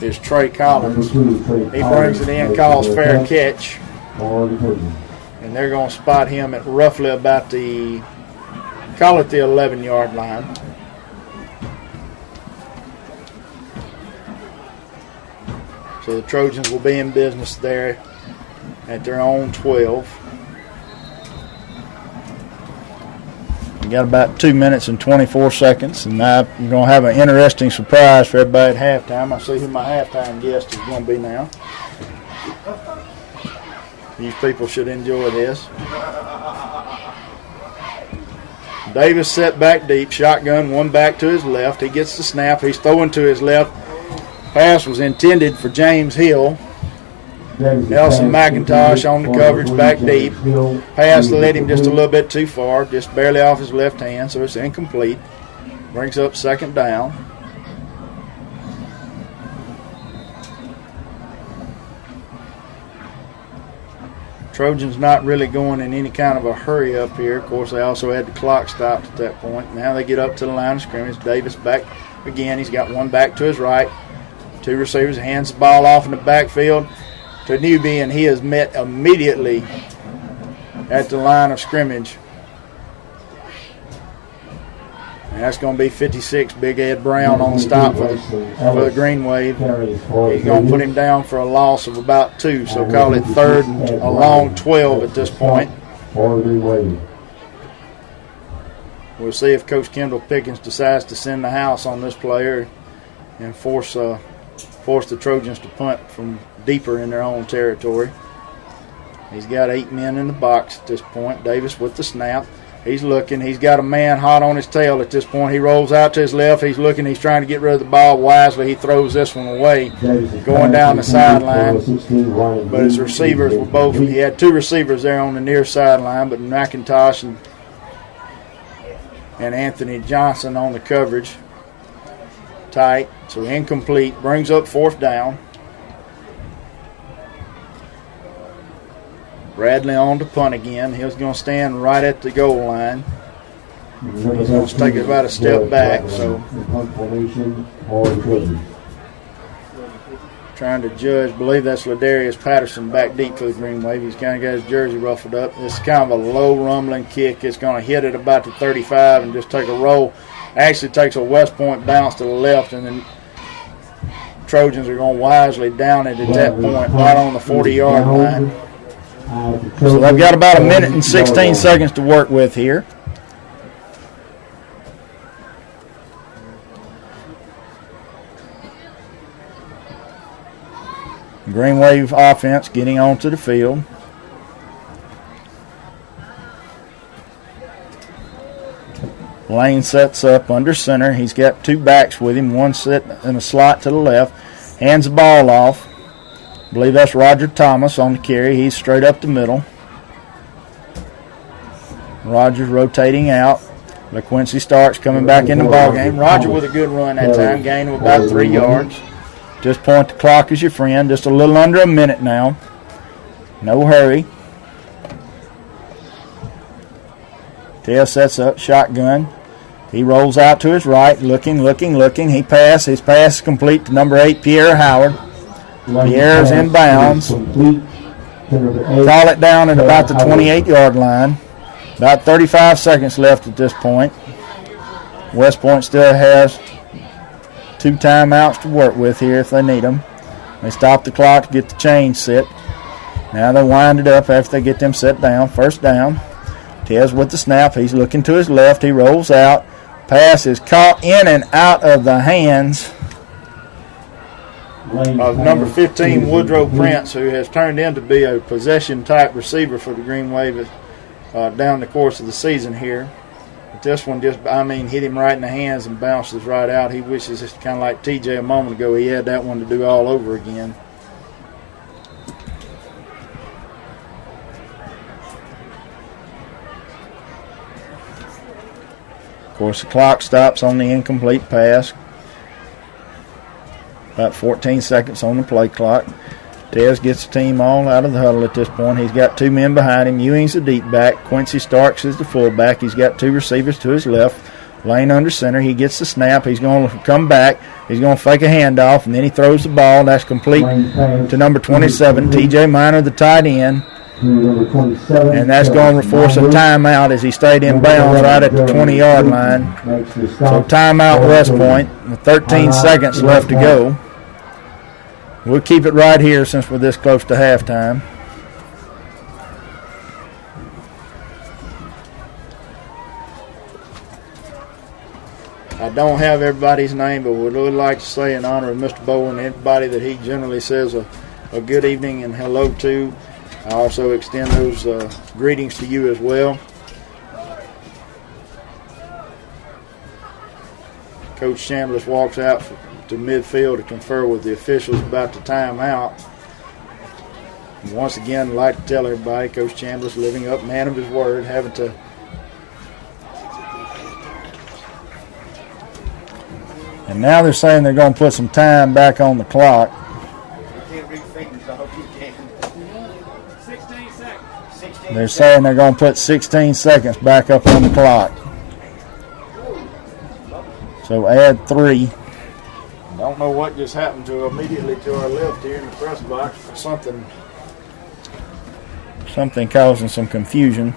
is Trey Collins. He brings it in, calls fair catch, and they're going to spot him at roughly about the, call it the 11-yard line. So the Trojans will be in business there at their own 12. We got about 2 minutes and 24 seconds, and I'm going to have an interesting surprise for everybody at halftime. I see who my halftime guest is going to be now. These people should enjoy this. Davis set back deep, shotgun, one back to his left. He gets the snap. He's throwing to his left. Pass was intended for James Hill. Nelson McIntosh on the coverage, back deep. Pass led him just a little bit too far, just barely off his left hand, so it's incomplete. Brings up second down. Trojans not really going in any kind of a hurry up here. Of course, they also had the clock stopped at that point. Now they get up to the line of scrimmage. Davis back again. He's got one back to his right. Two receivers, hands the ball off in the backfield to Newby, and he is met immediately at the line of scrimmage. And that's going to be 56, Big Ed Brown on the stop for the Green Wave. He's going to put him down for a loss of about 2, so call it third and a long 12 at this point. We'll see if Coach Kendall Pickens decides to send the house on this player and force the Trojans to punt from deeper in their own territory. He's got 8 men in the box at this point. Davis with the snap. He's looking. He's got a man hot on his tail at this point. He rolls out to his left. He's looking. He's trying to get rid of the ball wisely. He throws this one away going down the sideline. But his receivers were both. He had 2 receivers there on the near sideline, but McIntosh and Anthony Johnson on the coverage. Tight. So incomplete. Brings up fourth down. Bradley on to punt again. He's going to stand right at the goal line. He's going to take about a step back. So trying to judge. Believe that's Ladarius Patterson back deep for the Green Wave. He's kind of got his jersey ruffled up. It's kind of a low rumbling kick. It's going to hit it about the 35 and just take a roll. Actually takes a West Point bounce to the left, and then Trojans are going to wisely down it at that point, right on the 40-yard line. So they've got about a minute and 16 seconds to work with here. Green Wave offense getting onto the field. Lane sets up under center. He's got two backs with him, one sit in a slot to the left. Hands the ball off. I believe that's Roger Thomas on the carry. He's straight up the middle. Roger's rotating out. LaQuincy Starks coming back in the ball game. Roger with a good run that time, gain of about 3 yards. Just point the clock as your friend. Just a little under a minute now. No hurry. Tez sets up, shotgun. He rolls out to his right, looking. He passes. His pass is complete to number 8, Pierre Howard. Pierre's in bounds. Call it down at about the 28-yard line. About 35 seconds left at this point. West Point still has 2 timeouts to work with here if they need them. They stop the clock to get the chain set. Now they wind it up after they get them set down. First down. Tez with the snap. He's looking to his left. He rolls out. Pass is caught in and out of the hands of number 15, Woodrow Prince, who has turned in to be a possession-type receiver for the Green Wave down the course of the season here. But this one just, hit him right in the hands and bounces right out. He wishes it's kind of like TJ a moment ago. He had that one to do all over again. Of course, the clock stops on the incomplete pass. About 14 seconds on the play clock. Tez gets the team all out of the huddle at this point. He's got 2 men behind him. Ewing's the deep back. Quincy Starks is the fullback. He's got 2 receivers to his left. Lane under center. He gets the snap. He's going to come back. He's going to fake a handoff, and then he throws the ball. That's complete to number 27, TJ Minor, the tight end. And that's going to force a timeout as he stayed in bounds right at the 20-yard line. So timeout West Point with 13 seconds left to go. We'll keep it right here since we're this close to halftime. I don't have everybody's name, but would really like to say in honor of Mr. Bowen, everybody that he generally says a good evening and hello to. I also extend those greetings to you as well. Coach Chambliss walks out to midfield to confer with the officials about the timeout. And once again, I'd like to tell everybody, Coach Chambliss living up, man of his word, having to and now they're saying they're going to put some time back on the clock. They're saying they're going to put 16 seconds back up on the clock. So add 3. Don't know what just happened to immediately to our left here in the press box. Something causing some confusion.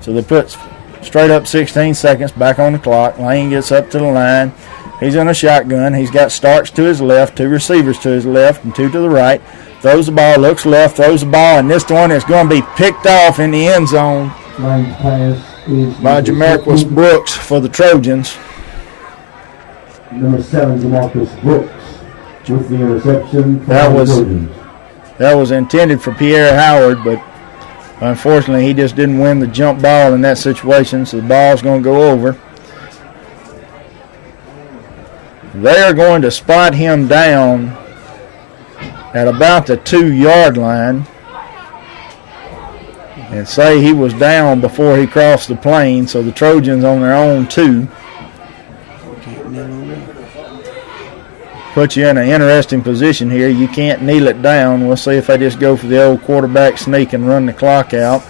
So they put straight up 16 seconds back on the clock. Lane gets up to the line. He's in a shotgun. He's got Starks to his left, 2 receivers to his left, and 2 to the right. Throws the ball, looks left, throws the ball, and this one is going to be picked off in the end zone by Jamarcus Brooks for the Trojans. Number 7, Jamarcus Brooks with the interception. That was intended for Pierre Howard, but unfortunately he just didn't win the jump ball in that situation, so the ball's going to go over. They are going to spot him down at about the 2-yard line and say he was down before he crossed the plane, so the Trojans on their own 2. Put you in an interesting position here. You can't kneel it down. We'll see if they just go for the old quarterback sneak and run the clock out.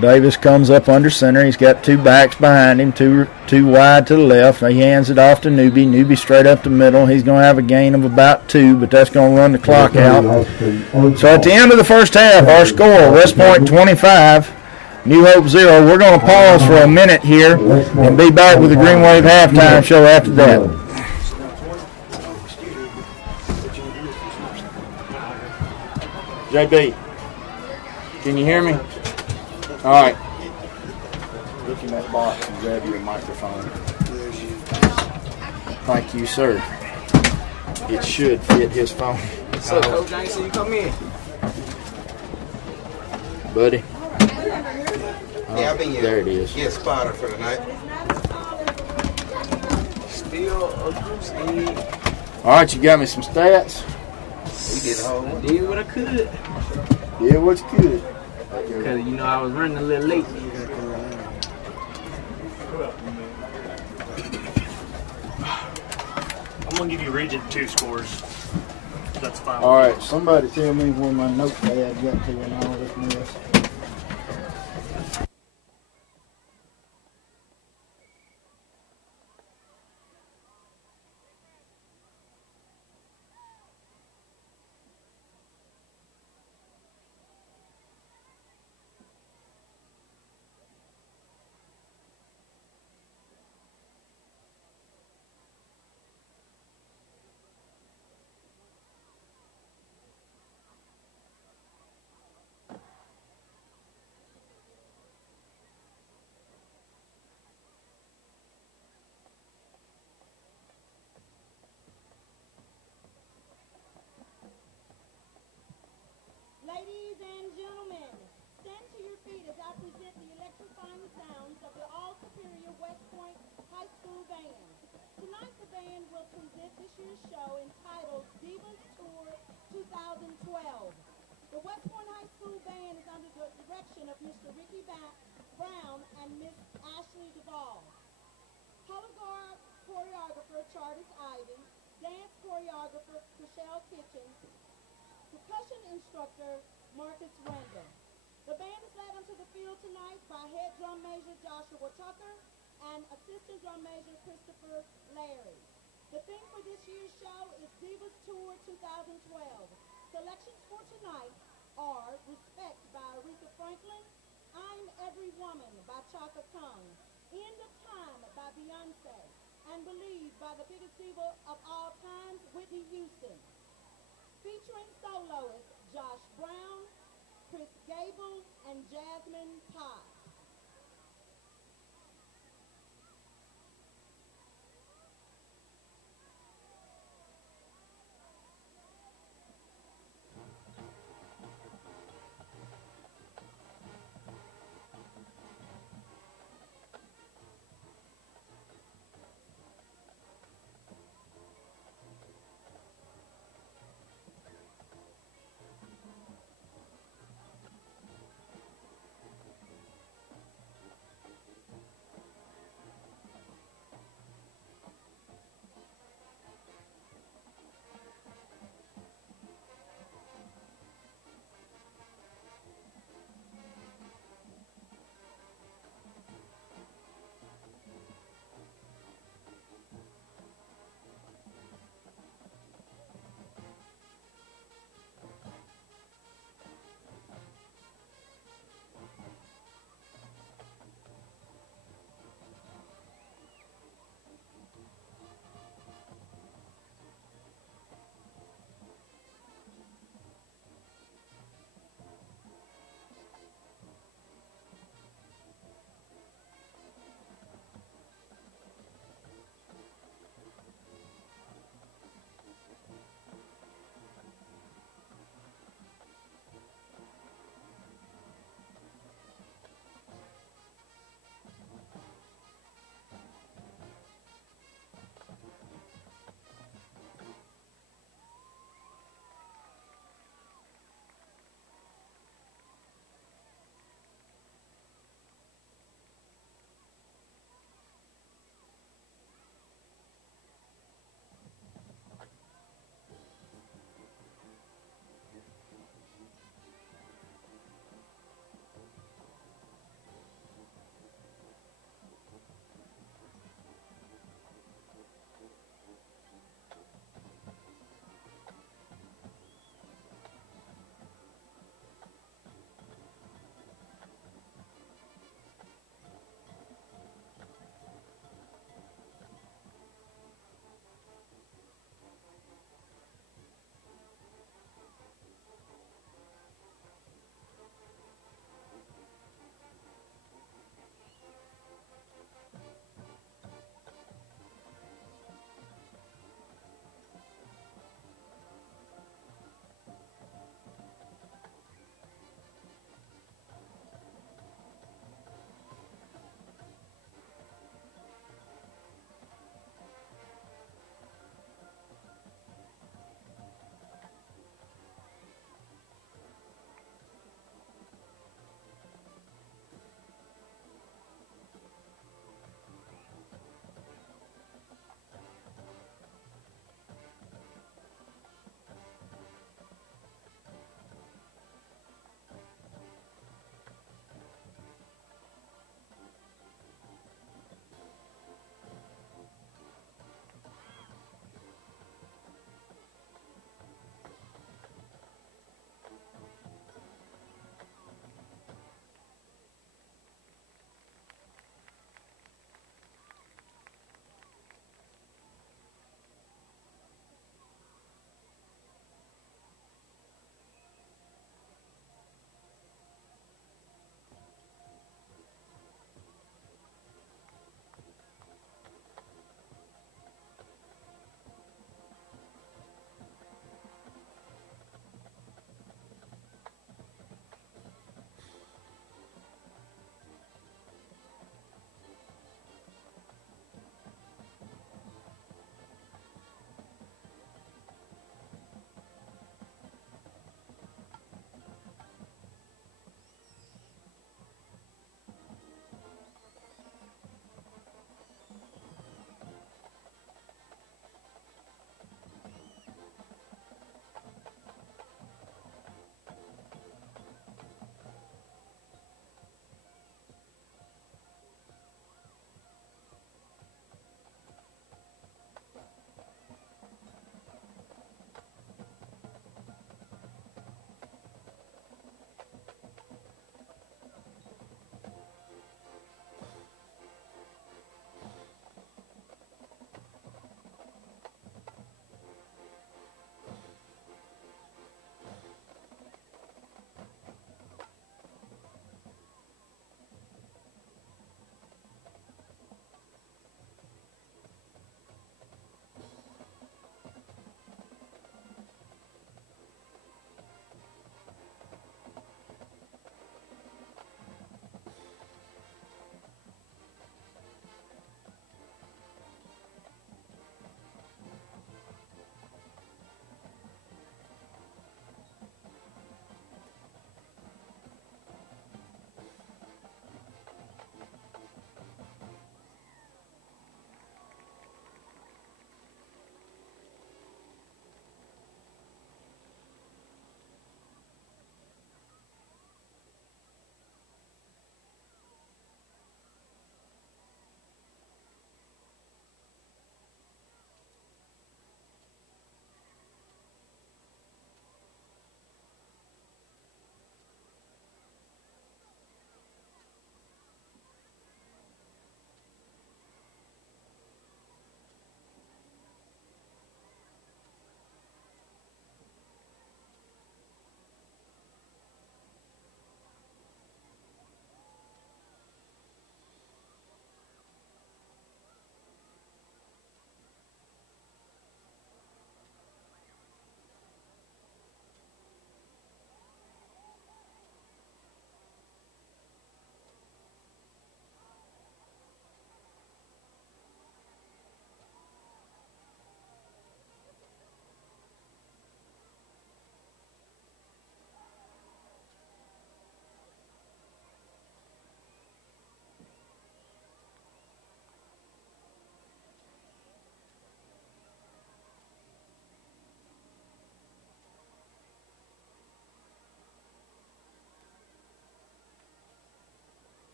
Davis comes up under center. He's got two backs behind him, two wide to the left. He hands it off to Newby. Newby straight up the middle. He's going to have a gain of about 2, but that's going to run the clock out. So at the end of the first half, our score, West Point 25, New Hope 0. We're going to pause for a minute here and be back with the Green Wave halftime show after that. JB, can you hear me? All right. Look in that box and grab your microphone. Thank you, sir. It should fit his phone. So, Coach, I ain't see you come in. Buddy. Yeah, I've been here. There it is. Get spotter for the night. Still a goose egg. All right, you got me some stats. You did the whole one. Did what I could. Yeah, what's good? Because, you know, I was running a little late. I'm going to give you rigid 2 scores. That's fine. All right, somebody tell me where my notepad got to in all this mess. Ladies and gentlemen, stand to your feet as I present the electrifying sounds of the all-superior West Point High School Band. Tonight the band will present this year's show entitled Divas Tour 2012. The West Point High School Band is under the direction of Mr. Ricky Brown and Miss Ashley Duvall. Color guard choreographer Chartis Ivy, dance choreographer Michelle Kitchen, percussion instructor Marcus Randall. The band is led onto the field tonight by head drum major Joshua Tucker and assistant drum major Christopher Larry. The theme for this year's show is Divas Tour 2012. Selections for tonight are Respect by Aretha Franklin, I'm Every Woman by Chaka Khan, End of Time by Beyonce, and Believe by the biggest diva of all times, Whitney Houston. Featuring soloists Josh Brown, Chris Gable, and Jasmine Potts.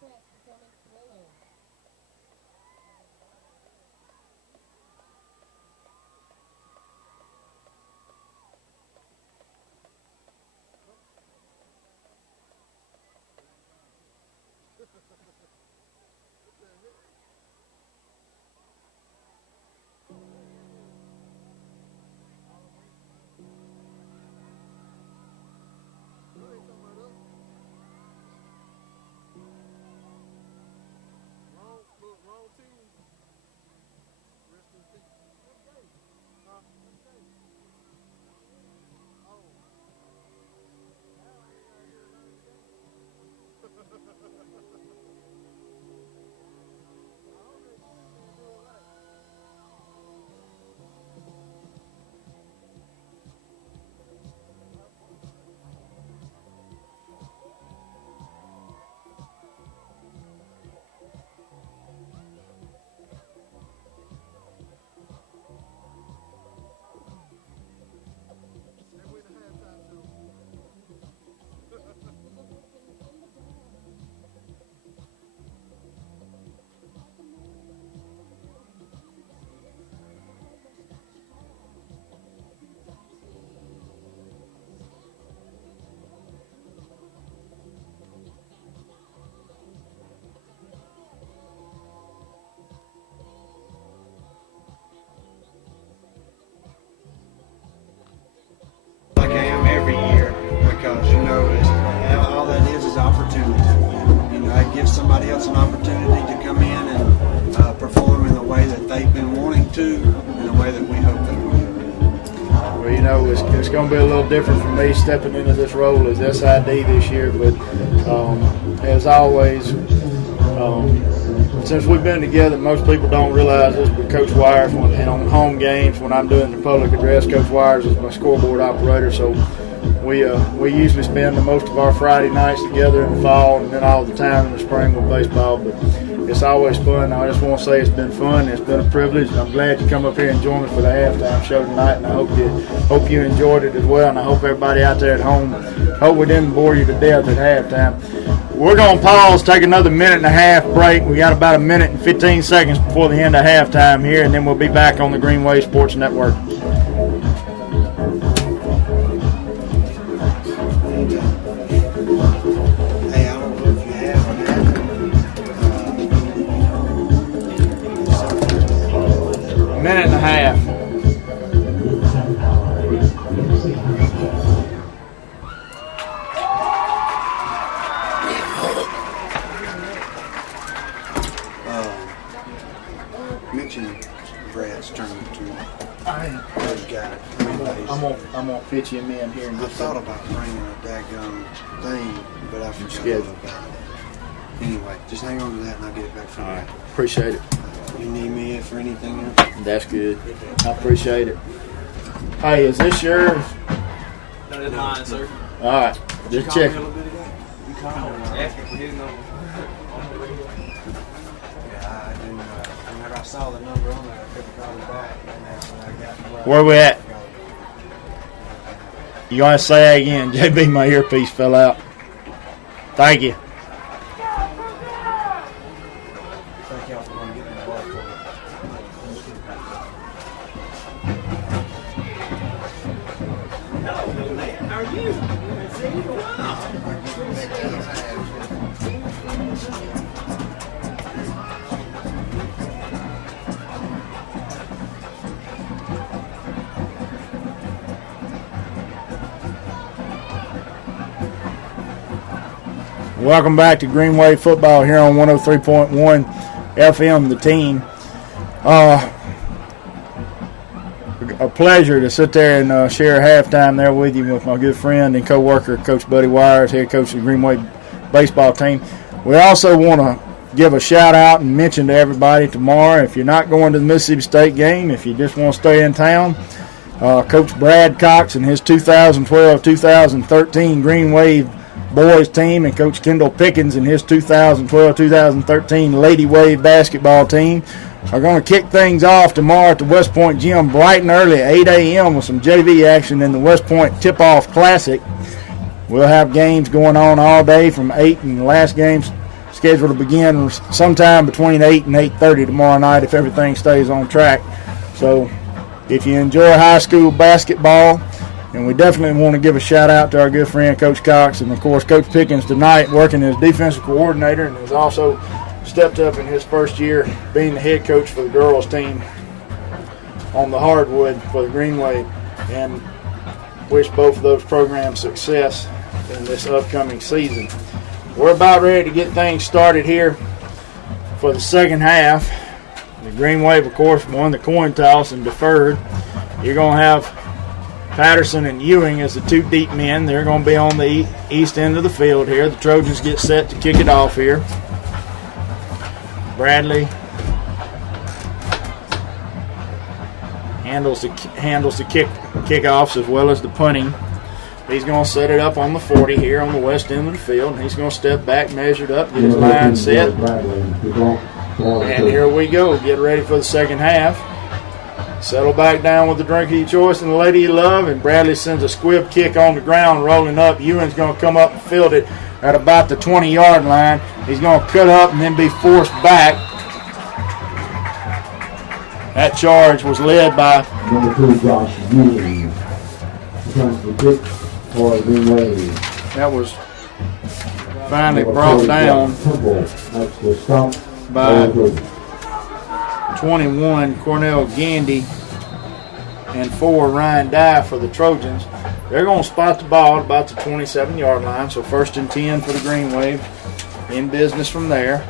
Express performance thriller. Like I am every year, because all that is opportunity. It gives somebody else an opportunity to come in and perform in the way that they've been wanting to, in the way that we hope they will. Well, it's going to be a little different for me stepping into this role as SID this year, but as always, since we've been together, most people don't realize this, but Coach Wires, and on home games, when I'm doing the public address, Coach Wires is my scoreboard operator, so we usually spend the most of our Friday nights together in the fall and then all the time in the spring with baseball, but it's always fun. I just want to say it's been fun. It's been a privilege, and I'm glad you come up here and join me for the halftime show tonight, and I hope you enjoyed it as well, and I hope everybody out there at home, hope we didn't bore you to death at halftime. We're going to pause, take another minute and a half break. We got about a minute and 15 seconds before the end of halftime here, and then we'll be back on the Greenway Sports Network. Hey, I don't know if you have A minute and a half. mention Brad's tournament too. Those guys. I'm gonna fit you in here. And I thought about bringing a daggone thing, but I forgot Scared. about it. Anyway, just hang on to that and I'll get it back from you. Appreciate it. You need me for anything else? That's good. I appreciate it. Hey, is this yours? No, that's mine, sir. All right, just check. Asking for his number. Yeah, I didn't. Whenever I saw the number on there, I couldn't call it back, and that's when I got the Where we at? You gotta say that again. JB, my earpiece fell out. Thank you. Thank y'all for getting the ball for me. How are you? Welcome back to Greenway Football here on 103.1 FM, the team. A pleasure to sit there and share halftime there with you with my good friend and co-worker, Coach Buddy Wires, head coach of the Greenway baseball team. We also want to give a shout-out and mention to everybody tomorrow, if you're not going to the Mississippi State game, if you just want to stay in town, Coach Brad Cox and his 2012-2013 Green Wave boys team and Coach Kendall Pickens and his 2012-2013 Lady Wave basketball team are going to kick things off tomorrow at the West Point Gym bright and early at 8 a.m. with some JV action in the West Point Tip-Off Classic. We'll have games going on all day from 8, and the last game's scheduled to begin sometime between 8 and 8:30 tomorrow night if everything stays on track. So if you enjoy high school basketball, and we definitely want to give a shout out to our good friend Coach Cox, and of course Coach Pickens tonight working as defensive coordinator, and has also stepped up in his first year being the head coach for the girls team on the hardwood for the Green Wave, and wish both of those programs success in this upcoming season. We're about ready to get things started here for the second half. The Green Wave, of course, won the coin toss and deferred. You're going to have Patterson and Ewing as the two deep men. They're going to be on the east end of the field here. The Trojans get set to kick it off here. Bradley handles the kickoffs as well as the punting. He's going to set it up on the 40 here on the west end of the field. And he's going to step back, measured up, get his line set. And here we go. Get ready for the second half. Settle back down with the drink of your choice and the lady you love. And Bradley sends a squib kick on the ground, rolling up. Ewing's going to come up and field it at about the 20-yard line. He's going to cut up and then be forced back. That charge was led by number 2, Josh Ewing. Becomes the kick for the Green Wave. that was finally brought down by 21 Cornell Gandy and 4 Ryan Dye for the Trojans. They're going to spot the ball at about the 27-yard line, so 1st and 10 for the Green Wave. In business from there.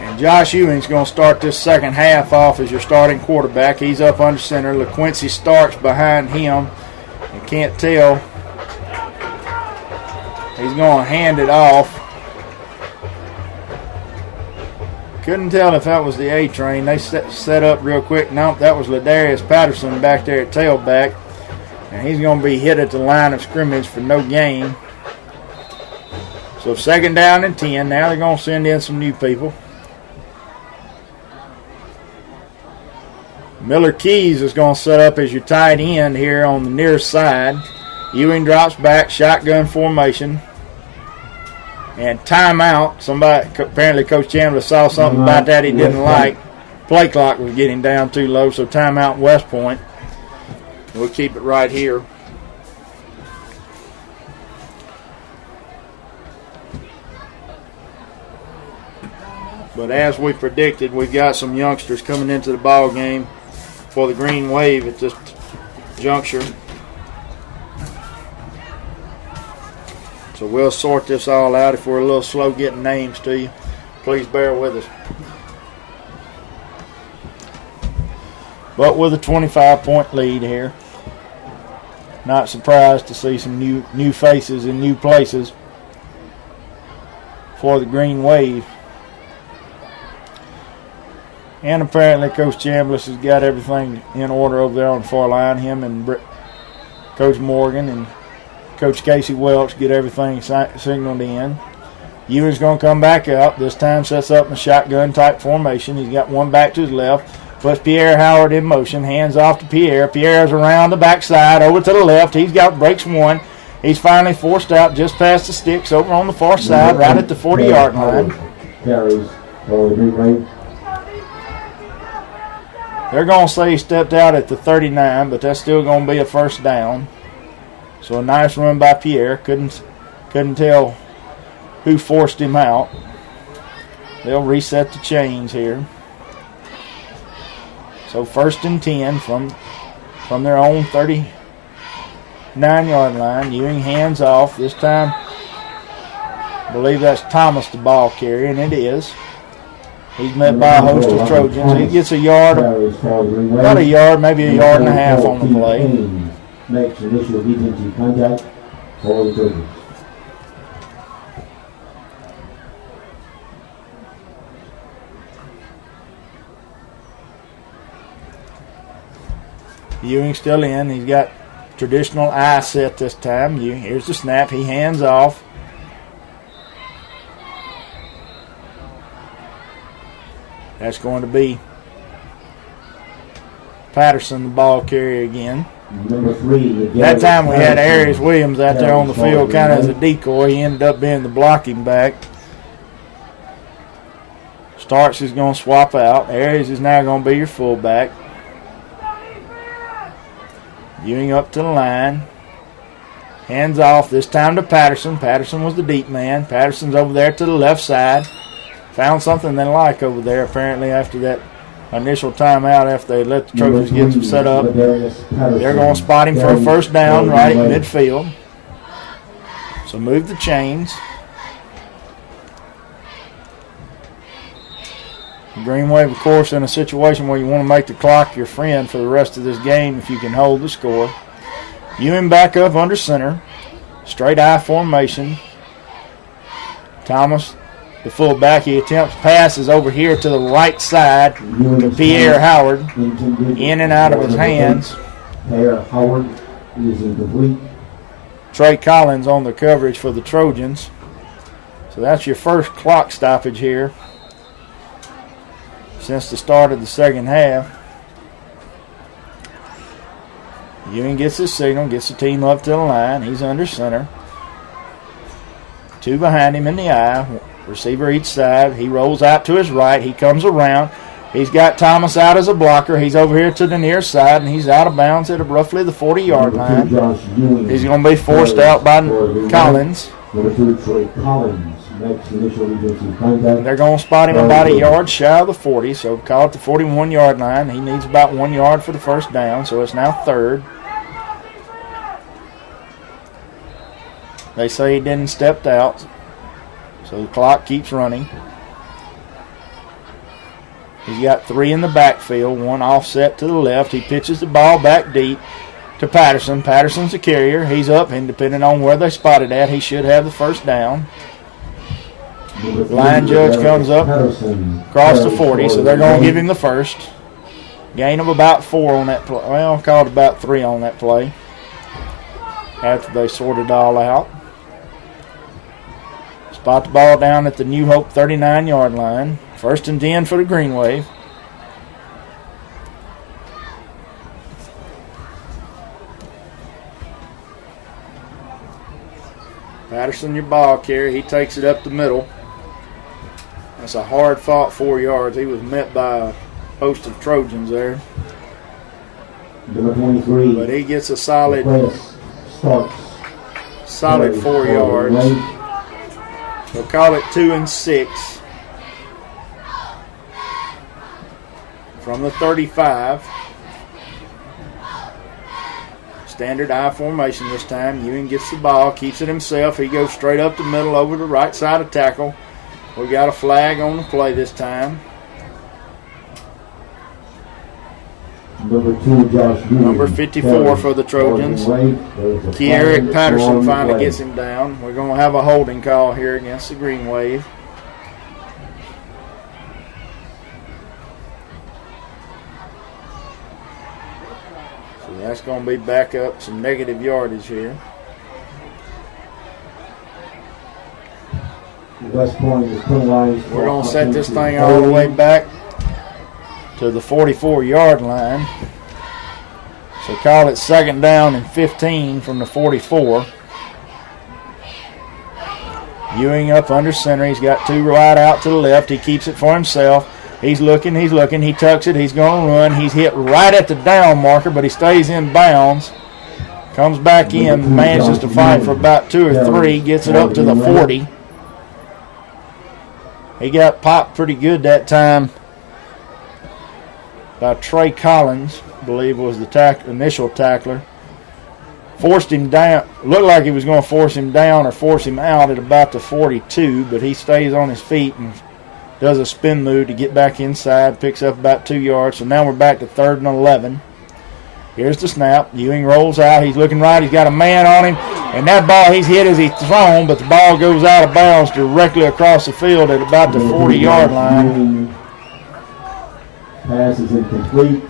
And Josh Ewing's going to start this second half off as your starting quarterback. He's up under center. LaQuincy Starks behind him. You can't tell. He's going to hand it off. Couldn't tell if that was the A-train. They set up real quick. Nope, that was Ladarius Patterson back there at tailback. And he's going to be hit at the line of scrimmage for no gain. So 2nd down and 10. Now they're going to send in some new people. Miller Keys is going to set up as your tight end here on the near side. Ewing drops back, shotgun formation. And timeout. Somebody, apparently Coach Chandler saw something about that he didn't like. Play clock was getting down too low, so timeout West Point. We'll keep it right here. But as we predicted, we've got some youngsters coming into the ball game for the Green Wave at this juncture. So we'll sort this all out. If we're a little slow getting names to you, please bear with us. But with a 25-point lead here. Not surprised to see some new faces in new places for the Green Wave. And apparently Coach Chambliss has got everything in order over there on the far line. Him and Coach Morgan and Coach Casey Welch get everything signaled in. Ewing's going to come back up. This time sets up in a shotgun-type formation. He's got one back to his left. Puts Pierre Howard in motion. Hands off to Pierre. Pierre's around the backside, over to the left. He's got breaks one. He's finally forced out just past the sticks over on the far side, right at the 40-yard line. Carries for the Green Wave. They're going to say he stepped out at the 39, but that's still going to be a first down. So a nice run by Pierre. Couldn't tell who forced him out. They'll reset the chains here. So 1st and 10 from their own 39-yard line. Ewing hands off. This time, I believe that's Thomas the ball carrier, and it is. He's met by a host of Trojans. He gets a yard, about a yard, maybe a yard and a half on the play. Makes initial defensive contact for the Trojans. Ewing still in. He's got traditional eye set this time. Here's the snap. He hands off. That's going to be Patterson, the ball carrier again. Number 3. That time we had Arius Williams out there on the field kind of as a decoy. He ended up being the blocking back. Starks is going to swap out. Arias is now going to be your fullback. Ewing up to the line. Hands off, this time to Patterson. Patterson was the deep man. Patterson's over there to the left side. Found something they like over there apparently after that initial timeout after they let the Trojans get them set up. They're going to spot him for a first down right at midfield. So move the chains. Green Wave, of course, in a situation where you want to make the clock your friend for the rest of this game if you can hold the score. Ewing back up under center. Straight I formation. Thomas, the fullback, he attempts passes over here to the right side to Pierre Howard. In and out of his hands. Pierre Howard is incomplete. Trey Collins on the coverage for the Trojans. So that's your first clock stoppage here since the start of the second half. Ewing gets his signal, gets the team up to the line. He's under center. 2 behind him in the eye. Receiver each side. He rolls out to his right. He comes around. He's got Thomas out as a blocker. He's over here to the near side, and he's out of bounds at roughly the 40-yard line. He's going to be forced out by Collins. Number 2, Trey Collins. Next initial defensive contact. They're going to spot him about a yard shy of the 40, so call it the 41-yard line. He needs about 1 yard for the first down, so it's now third. They say he didn't step out, so the clock keeps running. He's got 3 in the backfield, 1 offset to the left. He pitches the ball back deep to Patterson. Patterson's the carrier. He's up, and depending on where they spot it at, he should have the first down. Line judge comes up across the 40, so they're going to give him the first. Gain of about 4 on that play. Well, called about 3 on that play after they sorted it all out. Spot the ball down at the New Hope 39-yard line. 1st and 10 for the Green Wave. Patterson, your ball carrier. He takes it up the middle. That's a hard-fought 4 yards. He was met by a host of Trojans there. Number 23. But he gets a solid 4 yards. We'll call it 2 and 6. From the 35. Standard I formation this time. Ewing gets the ball, keeps it himself. He goes straight up the middle over the right side of tackle. We got a flag on the play this time. Number 2, Josh Ewing. Number 54 for the Trojans. Kearick Patterson finally gets him down. We're going to have a holding call here against the Green Wave. So that's going to be back up some negative yardage here. West Point is penalized. We're going to set this thing all the way back to the 44-yard line. So call it 2nd down and 15 from the 44. Ewing up under center. He's got 2 right out to the left. He keeps it for himself. He's looking. He tucks it. He's going to run. He's hit right at the down marker, but he stays in bounds. Comes back in, manages to fight for about 2 or 3, gets it up to the 40. He got popped pretty good that time by Trey Collins, I believe was the initial tackler. Forced him down. Looked like he was going to force him down or force him out at about the 42, but he stays on his feet and does a spin move to get back inside, picks up about 2 yards. So now we're back to 3rd and 11. Here's the snap. Ewing rolls out. He's looking right. He's got a man on him. And that ball he's hit as he's thrown, but the ball goes out of bounds directly across the field at about the 40-yard line. Pass is incomplete.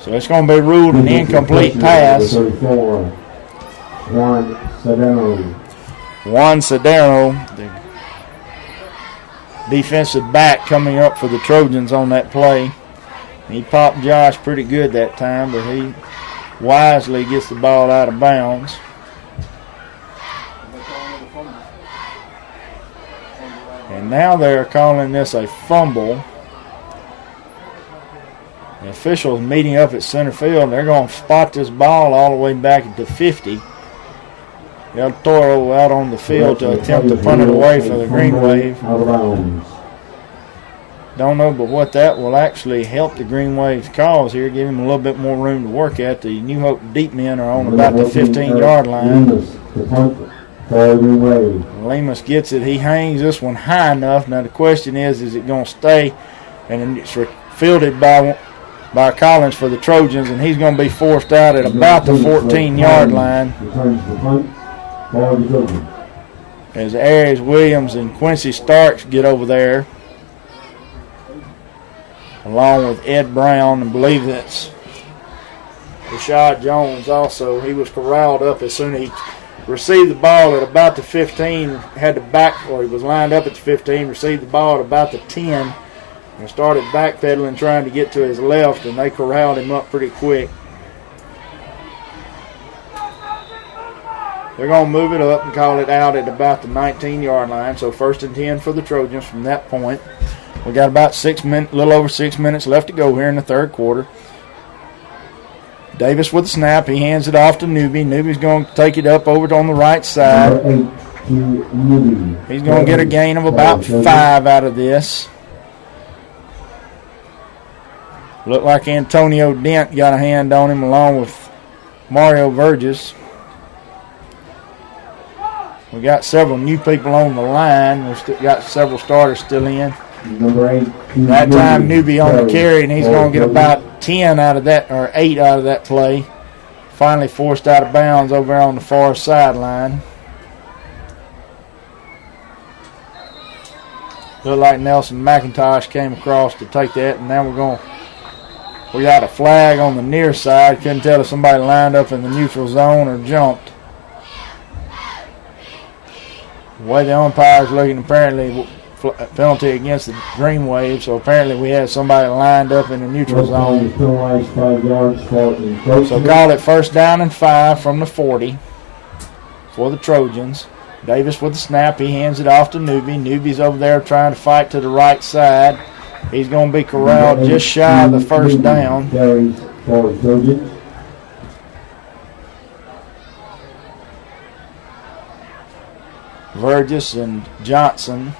So it's going to be ruled an incomplete pass. 34. Juan Cedeno, the defensive back coming up for the Trojans on that play. He popped Josh pretty good that time, but he wisely gets the ball out of bounds. And now they're calling this a fumble. The officials meeting up at center field. They're going to spot this ball all the way back at the 50. They'll throw it out on the field to attempt to punt it away for the Green Wave. Out of bounds. Don't know but what that will actually help the Green Wave's cause here, give them a little bit more room to work at. The New Hope deep men are on about the 15-yard line. The punt for Green Wave. Lemus gets it. He hangs this one high enough. Now the question is it going to stay? And it's fielded by Collins for the Trojans, and he's going to be forced out at about the 14-yard line. Returns the punt for the Trojans. As Aries Williams and Quincy Starks get over there, along with Ed Brown, and I believe that's Rashad Jones also. He was corralled up as soon as he received the ball at about the 15, had to back, or he was lined up at the 15, received the ball at about the 10, and started backpedaling trying to get to his left, and they corralled him up pretty quick. They're going to move it up and call it out at about the 19-yard line, so 1st and 10 for the Trojans from that point. We got about a little over 6 minutes left to go here in the third quarter. Davis with the snap. He hands it off to Newby. Newby's going to take it up over on the right side. He's going to get a gain of about 5 out of this. Looked like Antonio Dent got a hand on him along with Mario Verges. We got several new people on the line. We've got several starters still in. Number 8. That time Newby on the carry, and he's going to get about 10 out of that, or 8 out of that play. Finally forced out of bounds over there on the far sideline. Looked like Nelson McIntosh came across to take that, and now we got a flag on the near side. Couldn't tell if somebody lined up in the neutral zone or jumped. The way the umpire's looking, apparently penalty against the Green Wave, so apparently we had somebody lined up in the neutral zone. So call it 1st down and 5 from the 40 for the Trojans. Davis with the snap. He hands it off to Newby. Newby's over there trying to fight to the right side. He's going to be corralled just shy of the 1st down. Verges and Johnson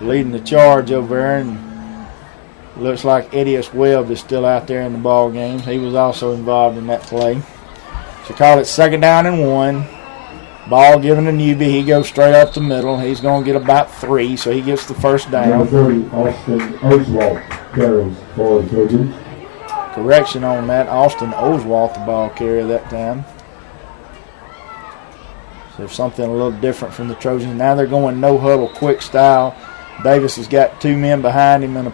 leading the charge over there, and looks like Edius Webb is still out there in the ball game. He was also involved in that play. So call it 2nd down and 1. Ball given to Newby. He goes straight up the middle. He's going to get about 3, so he gets the 1st down. Number 30, Austin Oswalt carries for the Trojans. Correction on that. Austin Oswalt, the ball carrier that time. So something a little different from the Trojans. Now they're going no huddle quick style. Davis has got 2 men behind him, and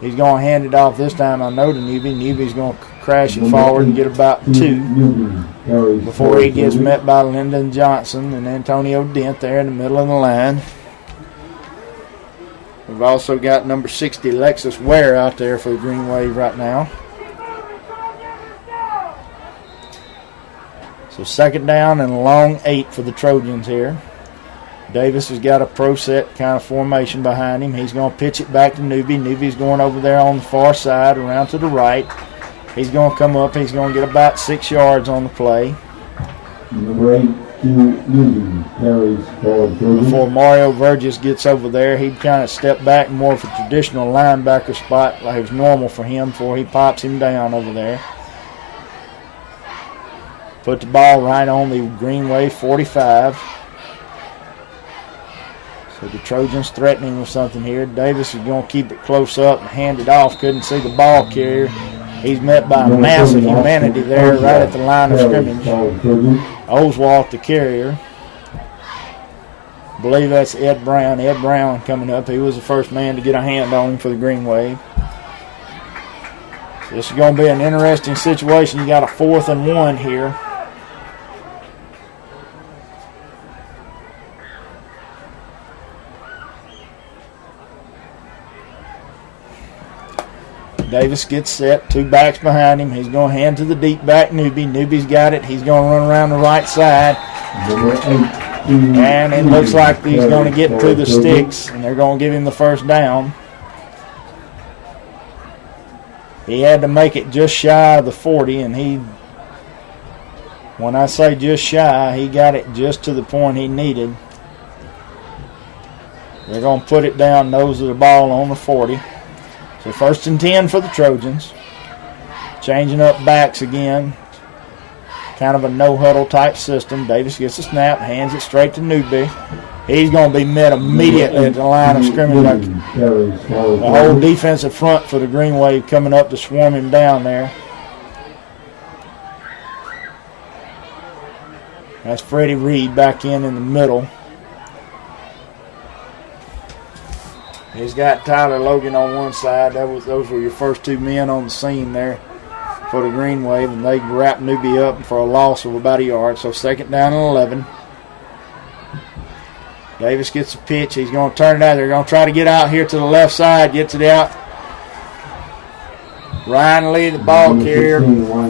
he's going to hand it off this time, I know, to Newby. Newby's going to crash it forward and get about 2 before he gets met by Lyndon Johnson and Antonio Dent there in the middle of the line. We've also got number 60, Lexus Ware, out there for the Green Wave right now. So 2nd down and a long 8 for the Trojans here. Davis has got a pro set kind of formation behind him. He's going to pitch it back to Newby. Newby's going over there on the far side, around to the right. He's going to come up. He's going to get about 6 yards on the play. Number 8, Newby carries for the Trojans. Before Mario Verges gets over there, he'd kind of step back more of a traditional linebacker spot like it was normal for him before he pops him down over there. Put the ball right on the Green Wave 45. So the Trojans threatening with something here. Davis is going to keep it close up and hand it off. Couldn't see the ball carrier. He's met by a massive humanity there right at the line of scrimmage. Oswalt, the carrier. I believe that's Ed Brown. Ed Brown coming up. He was the first man to get a hand on him for the Green Wave. So this is going to be an interesting situation. You got a 4th and 1 here. Davis gets set, 2 backs behind him. He's going to hand to the deep back Newby. Newby's got it. He's going to run around the right side. And it looks like he's going to get to the sticks, and they're going to give him the first down. He had to make it just shy of the 40, and when I say just shy, he got it just to the point he needed. They're going to put it down, nose of the ball on the 40. So 1st and 10 for the Trojans. Changing up backs again. Kind of a no-huddle type system. Davis gets the snap, hands it straight to Newby. He's going to be met immediately at the line of scrimmage. The whole defensive front for the Green Wave coming up to swarm him down there. That's Freddie Reed back in the middle. He's got Tyler Logan on one side. Those were your first 2 men on the scene there for the Green Wave, and they wrapped Newby up for a loss of about a yard. So 2nd down and 11. Davis gets a pitch. He's going to turn it out. They're going to try to get out here to the left side. Gets it out. Ryan Lee, the ball carrier,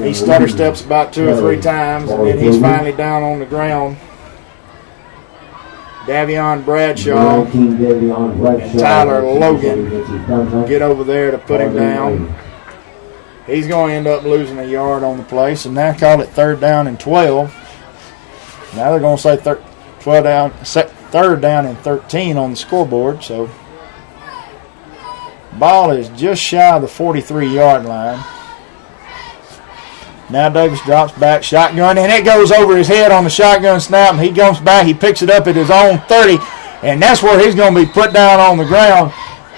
he stutter steps about 2 or 3 times, and then he's finally down on the ground. Davion Bradshaw and Tyler Logan get over there to put him down. He's going to end up losing a yard on the play, so now call it 3rd down and 12. Now they're going to say 3rd down and 13 on the scoreboard, so ball is just shy of the 43-yard line. Now Davis drops back, shotgun, and it goes over his head on the shotgun snap, and he comes back, he picks it up at his own 30, and that's where he's going to be put down on the ground.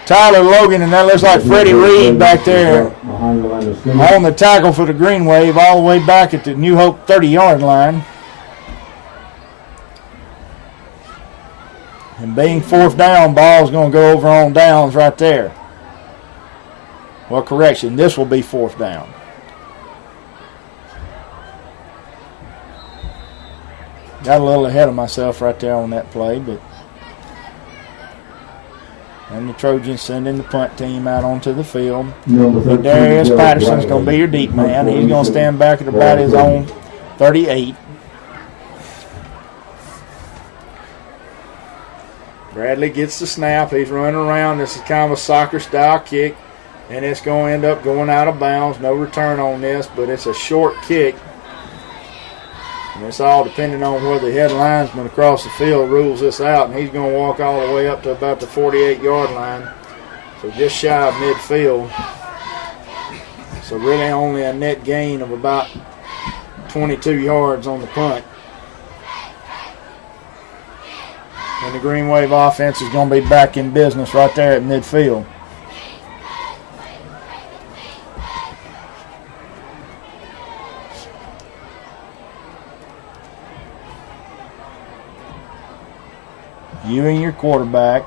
Tyler Logan, and that looks like Freddie Reed back there on the tackle for the Green Wave, all the way back at the New Hope 30-yard line. And being 4th down, ball's going to go over on downs right there. Well, correction, this will be 4th down. Got a little ahead of myself right there on that play, but and the Trojans sending the punt team out onto the field. Darius Patterson's going to be your deep man. He's going to stand back at about his own 38. Bradley gets the snap. He's running around. This is kind of a soccer-style kick, and it's going to end up going out of bounds. No return on this, but it's a short kick. And it's all depending on whether the head linesman across the field rules this out, and he's going to walk all the way up to about the 48-yard line. So just shy of midfield. So really only a net gain of about 22 yards on the punt. And the Green Wave offense is going to be back in business right there at midfield. Ewing, your quarterback.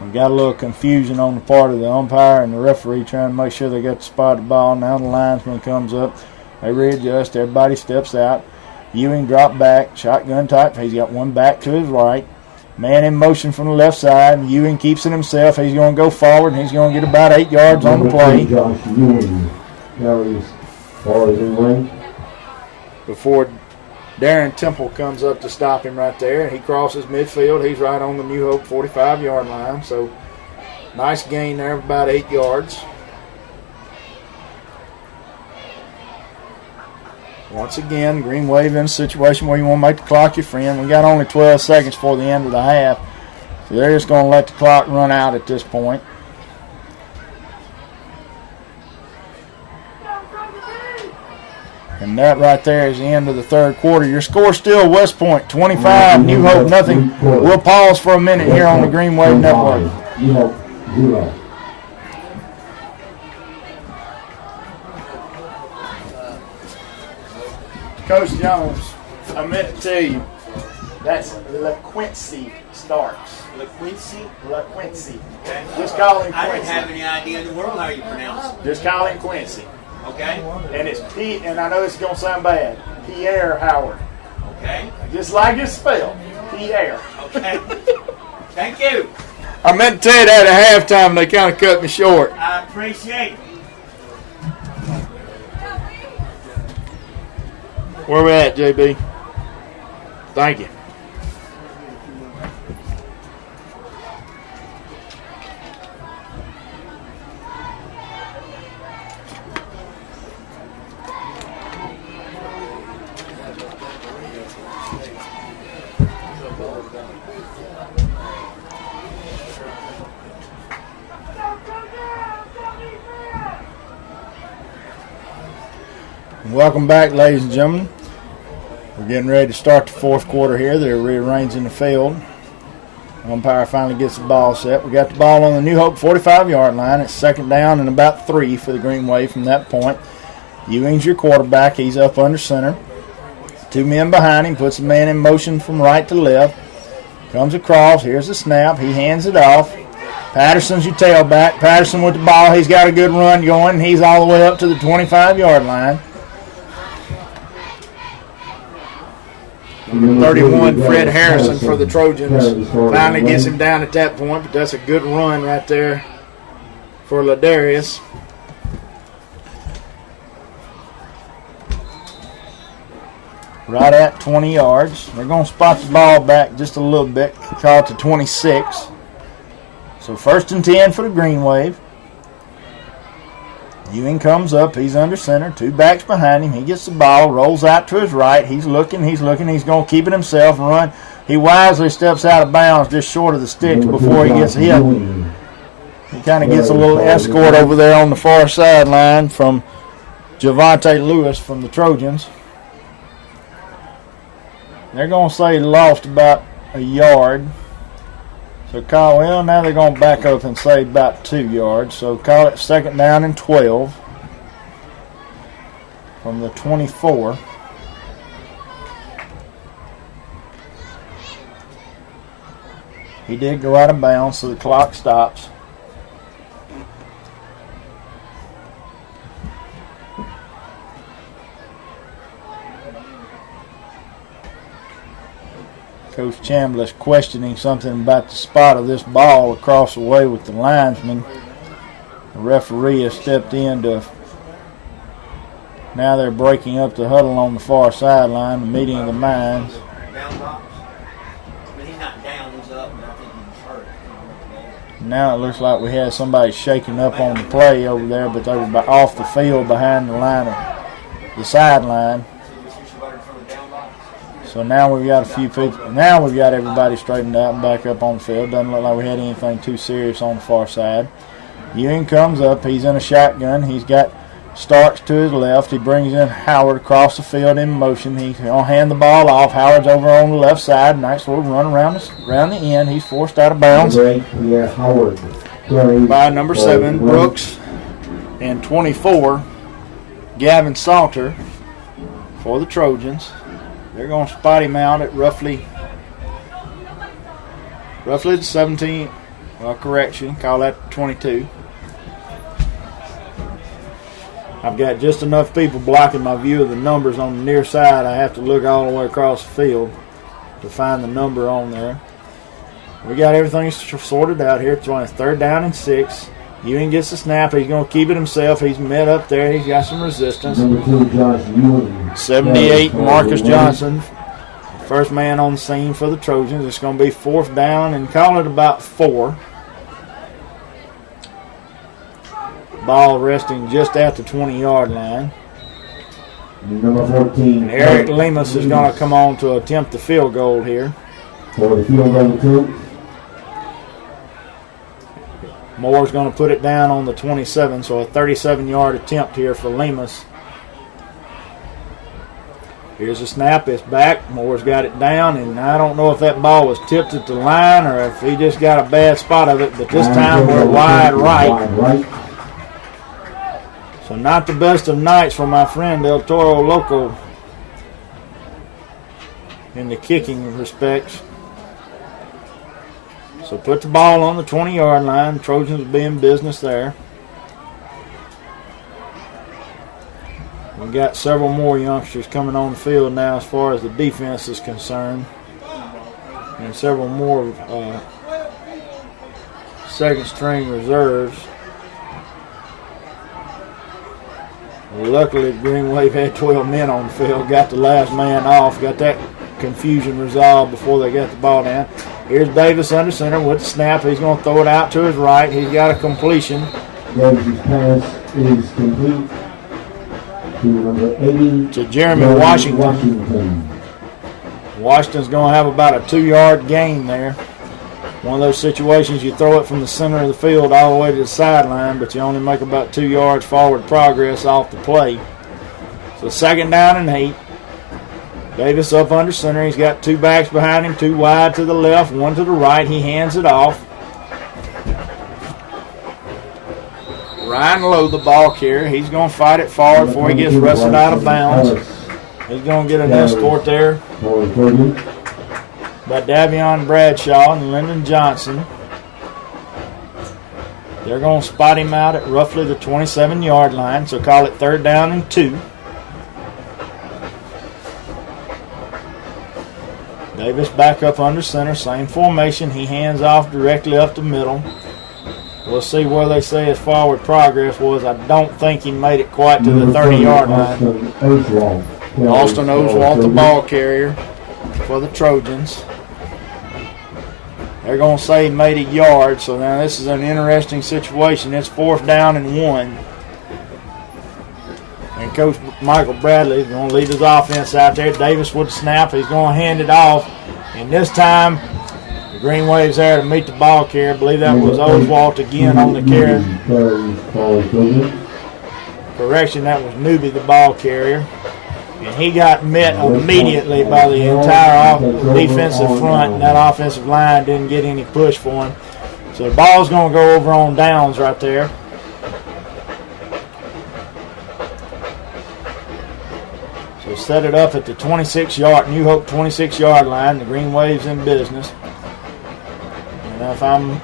We got a little confusion on the part of the umpire and the referee trying to make sure they got the spotted ball. Now the linesman comes up. They readjust. Everybody steps out. Ewing drop back. Shotgun type. He's got one back to his right. Man in motion from the left side. Ewing keeps it himself. He's going to go forward, and he's going to get about 8 yards on the play. Josh Ewing carries forward in range. Before Darren Temple comes up to stop him right there. He crosses midfield. He's right on the New Hope 45-yard line. So nice gain there of about 8 yards. Once again, Green Wave in a situation where you want to make the clock your friend. We got only 12 seconds before the end of the half. So they're just going to let the clock run out at this point. And that right there is the end of the third quarter. Your score still West Point 25, New Hope nothing. We'll pause for a minute here on the Green Wave Network. New Hope 0. Coach Jones, I meant to tell you, that's LaQuincy Starks. LaQuincy? LaQuincy. Okay. Just call him I didn't Quincy. have any idea in the world how you pronounce it. Just call him Quincy. Okay? And it's Pete, and I know it's going to sound bad, Pierre Howard. Okay? Just like it's spelled, Pierre. Okay. Thank you. I meant to tell you that at halftime. They kind of cut me short. I appreciate it. Where we at, JB? Thank you. Welcome back, ladies and gentlemen. We're getting ready to start the fourth quarter here. They're rearranging the field. Umpire finally gets the ball set. We got the ball on the New Hope 45-yard line. It's second down and about 3 for the Green Wave from that point. Ewing's your quarterback. He's up under center. 2 men behind him. Puts the man in motion from right to left. Comes across. Here's the snap. He hands it off. Patterson's your tailback. Patterson with the ball. He's got a good run going. He's all the way up to the 25-yard line. 31, Fred Harrison for the Trojans. Finally gets him down at that point, but that's a good run right there for Ladarius. Right at 20 yards. They're going to spot the ball back just a little bit, call it to 26. So 1st and 10 for the Green Wave. Ewing comes up. He's under center. 2 backs behind him. He gets the ball, rolls out to his right. He's looking. He's going to keep it himself, run. He wisely steps out of bounds just short of the sticks before he gets hit. He kind of gets a little escort over there on the far sideline from Javante Lewis from the Trojans. They're going to say he lost about a yard. So now they're going to back up and say about 2 yards. So call it second down and 12 from the 24. He did go out of bounds, so the clock stops. Coach Chambliss questioning something about the spot of this ball across the way with the linesman. The referee has stepped in to. Now they're breaking up the huddle on the far sideline, the meeting of the minds. Down box. But he's not down, he's up, and I think he's hurt. Now it looks like we had somebody shaking up on the play over there, but they were off the field behind the line of the sideline. So now we've got a few people. Now we've got everybody straightened out and back up on the field. Doesn't look like we had anything too serious on the far side. Ewing comes up. He's in a shotgun. He's got Starks to his left. He brings in Howard across the field in motion. He's going to hand the ball off. Howard's over on the left side. Nice little run around the end. He's forced out of bounds by number 7, Brooks, and 24, Gavin Salter for the Trojans. They're going to spot him out at roughly the 17. Well, correction, call that 22. I've got just enough people blocking my view of the numbers on the near side. I have to look all the way across the field to find the number on there. We got everything sorted out here. It's on 3rd down and 6. Ewing gets the snap. He's going to keep it himself. He's met up there. He's got some resistance. 78, Marcus Johnson. First man on the scene for the Trojans. It's going to be 4th down and call it about 4. Ball resting just at the 20-yard line. Number 14. And Eric Lemus is going to come on to attempt the field goal here. For the field goal attempt. Moore's going to put it down on the 27, so a 37-yard attempt here for Lemus. Here's the snap. It's back. Moore's got it down, and I don't know if that ball was tipped at the line or if he just got a bad spot of it, but this time we're wide right. So not the best of nights for my friend El Toro Loco in the kicking respects. So put the ball on the 20-yard line. Trojans will be in business there. We've got several more youngsters coming on the field now as far as the defense is concerned. And several more second string reserves. Luckily, Green Wave had 12 men on the field, got the last man off, got that confusion resolved before they got the ball down. Here's Davis under center with the snap. He's going to throw it out to his right. He's got a completion. Davis' pass is complete to number 80. To Jeremy Washington. Washington's going to have about a 2-yard gain there. One of those situations you throw it from the center of the field all the way to the sideline, but you only make about 2 yards forward progress off the play. So 2nd down and 8. Davis up under center. He's got 2 backs behind him, 2 wide to the left, 1 to the right. He hands it off. Ryan Lowe, the ball carrier. He's going to fight it forward before he gets wrestled out of bounds. He's going to get an escort there by Davion Bradshaw and Lyndon Johnson. They're going to spot him out at roughly the 27-yard line, so call it 3rd down and 2. Davis back up under center, same formation. He hands off directly up the middle. We'll see where they say his forward progress was. I don't think he made it quite to the 30-yard line. Austin Oswalt, the ball carrier for the Trojans. They're going to say he made a yard, so now this is an interesting situation. It's 4th down and 1. And Coach Michael Bradley is going to lead his offense out there. Davis with the snap. He's going to hand it off. And this time, the Green Wave's there to meet the ball carrier. I believe that was Oswalt again on the carry. Correction, that was Newby, the ball carrier. And he got met immediately by the entire defensive front, and that offensive line didn't get any push for him. So the ball's going to go over on downs right there. So set it up at the 26-yard, New Hope 26-yard line. The Green Wave's in business. And if I'm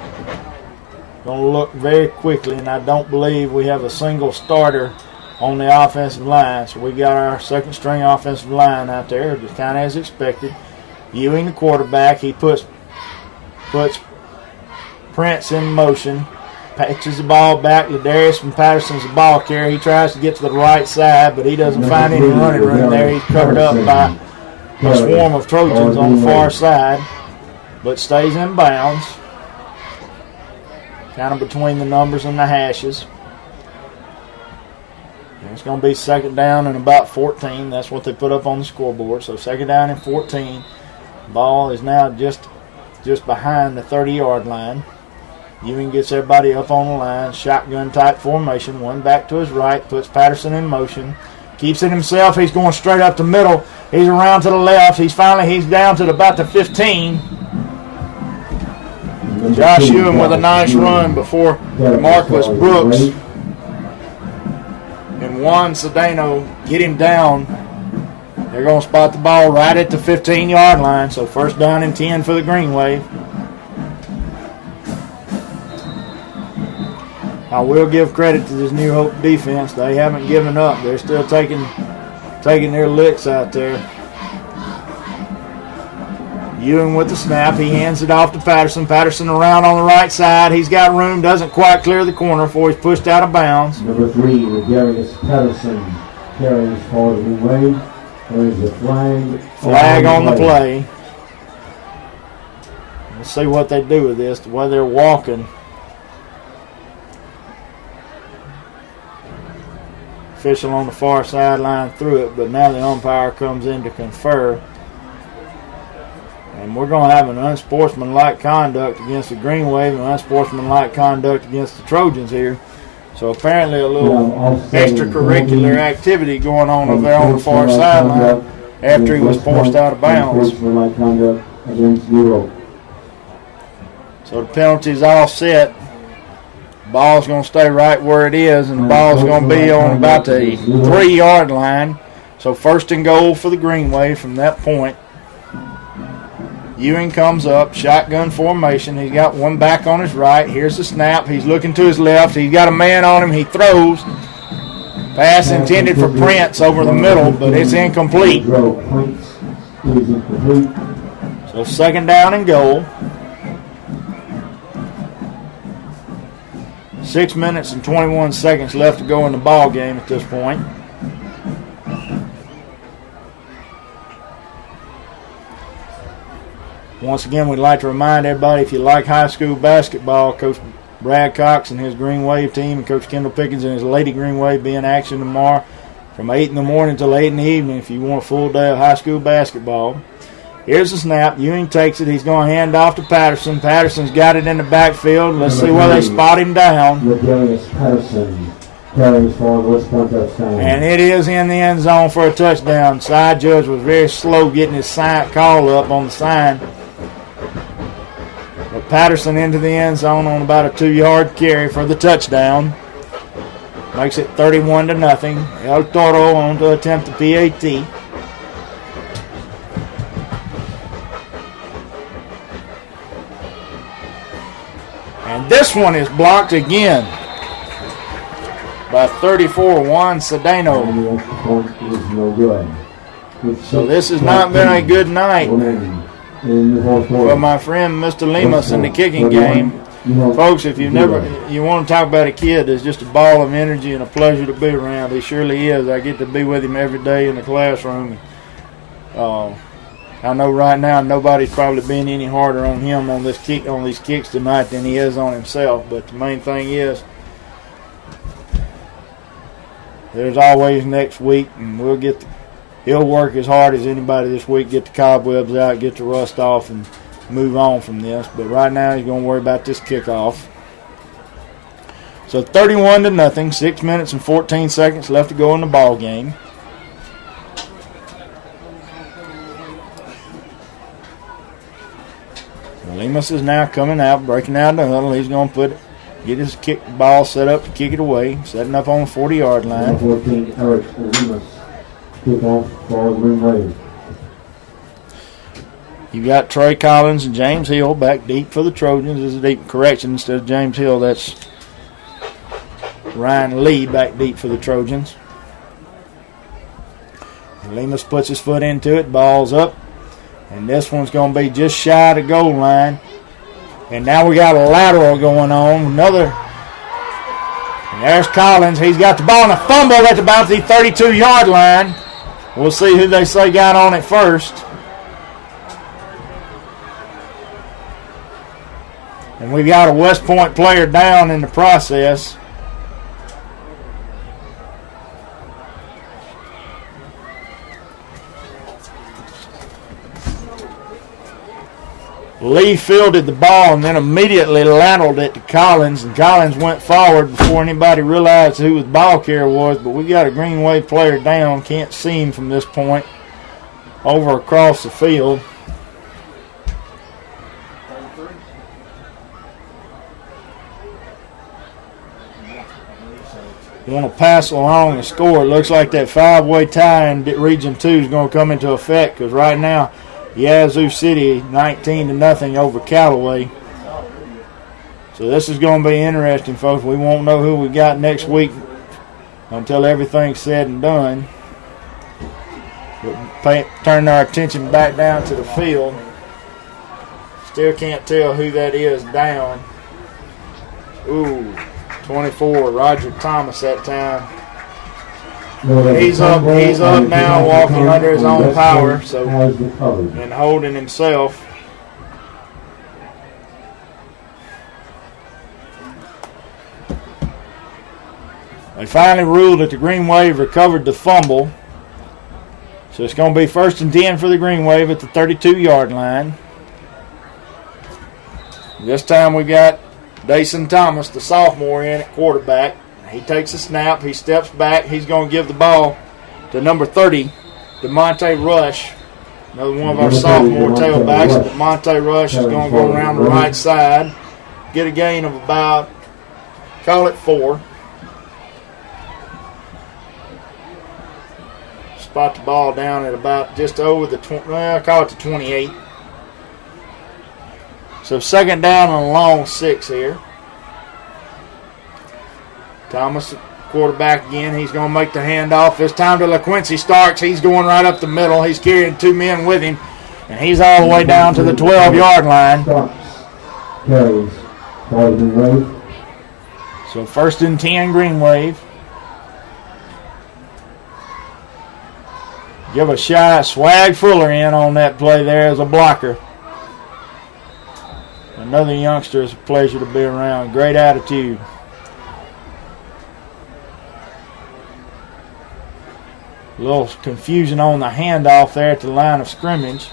going to look very quickly, and I don't believe we have a single starter on the offensive line. So we got our 2nd string offensive line out there, just kind of as expected. Ewing, the quarterback, he puts Prince in motion, pitches the ball back. Ladarius from Patterson's the ball carrier. He tries to get to the right side, but he doesn't find any running room there. He's covered up by a swarm of Trojans on the far side, but stays in bounds, kind of between the numbers and the hashes. It's going to be 2nd down and about 14. That's what they put up on the scoreboard. So 2nd down and 14. Ball is now just behind the 30-yard line. Ewing gets everybody up on the line. Shotgun type formation. 1 back to his right. Puts Patterson in motion. Keeps it himself. He's going straight up the middle. He's around to the left. He's down to about the 15. Josh Ewing with a nice run before Marquis Brooks and Juan Cedeno get him down. They're going to spot the ball right at the 15-yard line, so 1st down and 10 for the Green Wave. I will give credit to this New Hope defense. They haven't given up. They're still taking their licks out there. Ewing with the snap. He hands it off to Patterson. Patterson around on the right side. He's got room. Doesn't quite clear the corner before he's pushed out of bounds. Number 3, Ladarius Patterson carries for the Green Wave. There's a flag on the play. Let's see what they do with this. The way they're walking. Official on the far sideline threw it, but now the umpire comes in to confer. And we're going to have an unsportsmanlike conduct against the Green Wave and unsportsmanlike conduct against the Trojans here. So apparently a little extracurricular activity going on over there on the far sideline after he was forced out of bounds. So the penalty's all set. Ball's going to stay right where it is, and the ball's going to be on about the 3-yard line. So 1st and goal for the Green Wave from that point. Ewing comes up, shotgun formation. He's got 1 back on his right. Here's the snap. He's looking to his left. He's got a man on him. He throws. Pass intended for Prince over the middle, but it's incomplete. So 2nd down and goal. 6 minutes and 21 seconds left to go in the ball game at this point. Once again, we'd like to remind everybody, if you like high school basketball, Coach Brad Cox and his Green Wave team and Coach Kendall Pickens and his Lady Green Wave be in action tomorrow from 8 in the morning till 8 in the evening if you want a full day of high school basketball. Here's the snap. Ewing takes it. He's going to hand off to Patterson. Patterson's got it in the backfield. Let's see where they spot him down. Ladarius Patterson carries for West Point touchdown. And it is in the end zone for a touchdown. Side judge was very slow getting his sign call up on the sign. But Patterson into the end zone on about a 2-yard carry for the touchdown. Makes it 31-0. El Toro on to attempt the PAT. And this one is blocked again by 34 Juan Cedeno. And the extra point is no good. So this has not been a good night In the fourth quarter. for my friend Mr. Lemus in the kicking game. Folks, if you want to talk about a kid that's just a ball of energy and a pleasure to be around, he surely is. I get to be with him every day in the classroom. I know right now nobody's probably been any harder on him on these kicks tonight than he is on himself. But the main thing is, there's always next week, and he'll work as hard as anybody this week, get the cobwebs out, get the rust off, and move on from this. But right now he's going to worry about this kickoff. So 31-0, 6 minutes and 14 seconds left to go in the ball game. Lemus is now coming out, breaking out of the huddle. He's going to get his ball set up to kick it away, setting up on the 40-yard line. 14, Eric Lemus. Kickoff for Green Wave. You've got Trey Collins and James Hill back deep for the Trojans. This is a deep correction. Instead of James Hill, that's Ryan Lee back deep for the Trojans. Lemus puts his foot into it, ball's up. And this one's going to be just shy of the goal line. And now we got a lateral going on. And there's Collins. He's got the ball and a fumble at about the 32-yard line. We'll see who they say got on it first. And we've got a West Point player down in the process. Lee fielded the ball and then immediately lateraled it to Collins, and Collins went forward before anybody realized who the ball carrier was. But we got a Green Wave player down, can't see him from this point, over across the field. You want to pass along and score. It looks like that 5-way tie in Region 2 is going to come into effect, because right now Yazoo City 19-0 over Callaway. So this is going to be interesting, folks. We won't know who we got next week until everything's said and done. But turn our attention back down to the field. Still can't tell who that is down. Ooh, 24, Roger Thomas that time. He's up now, walking under his own power, so and holding himself. They finally ruled that the Green Wave recovered the fumble. So it's going to be 1st and 10 for the Green Wave at the 32-yard line. This time we got Dason Thomas, the sophomore, in at quarterback. He takes a snap. He steps back. He's going to give the ball to number 30, DeMonte Rush. Another one of our sophomore tailbacks. DeMonte Rush is going to go around the right side. Get a gain of about, call it 4. Spot the ball down at about just over the, call it the 28. So 2nd down and a long 6 here. Thomas, quarterback again. He's going to make the handoff. This time to LaQuincy Starks. He's going right up the middle. He's carrying 2 men with him. And he's all the way down to the 12-yard line. So 1st and 10, Green Wave. Give a shot. Swag Fuller in on that play there as a blocker. Another youngster is a pleasure to be around. Great attitude. A little confusion on the handoff there at the line of scrimmage.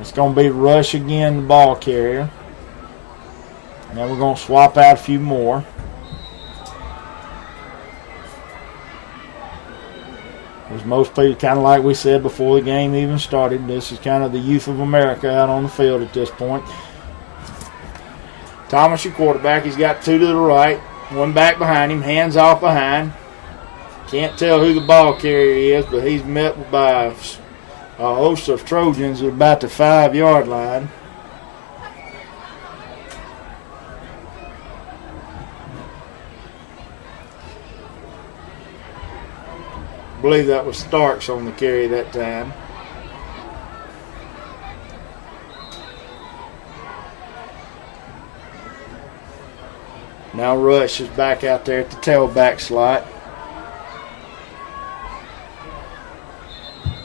It's going to be Rush again, the ball carrier. And then we're going to swap out a few more. As most people, kind of like we said before the game even started, this is kind of the youth of America out on the field at this point. Thomas, your quarterback, he's got 2 to the right, 1 back behind him, hands off behind. Can't tell who the ball carrier is, but he's met by a host of Trojans at about the 5-yard line. I believe that was Starks on the carry that time. Now Rush is back out there at the tailback slot.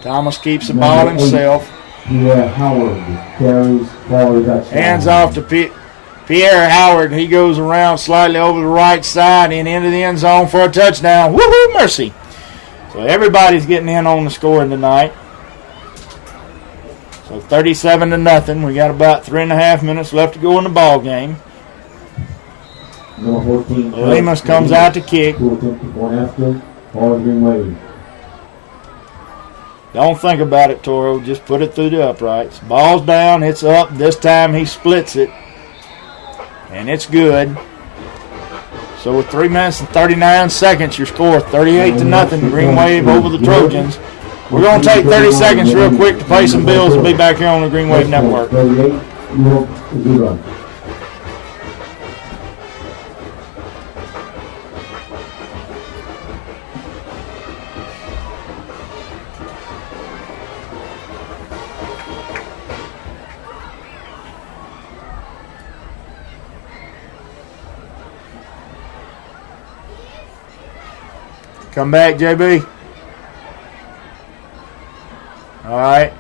Thomas keeps the ball himself. Pierre Howard carries forward. Hands off to Pierre Howard. He goes around slightly over the right side and into the end zone for a touchdown. Woohoo, mercy. So everybody's getting in on the scoring tonight. So 37-0. We got about 3.5 minutes left to go in the ball game. Number 14. Lemus comes out to kick. Don't think about it, Toro. Just put it through the uprights. Ball's down. It's up. This time he splits it. And it's good. So with 3 minutes and 39 seconds, your score 38-0. Green Wave over the Trojans. We're going to take 30 seconds real quick to pay some bills and be back here on the Green Wave Network. 38-0. Come back, JB. All right.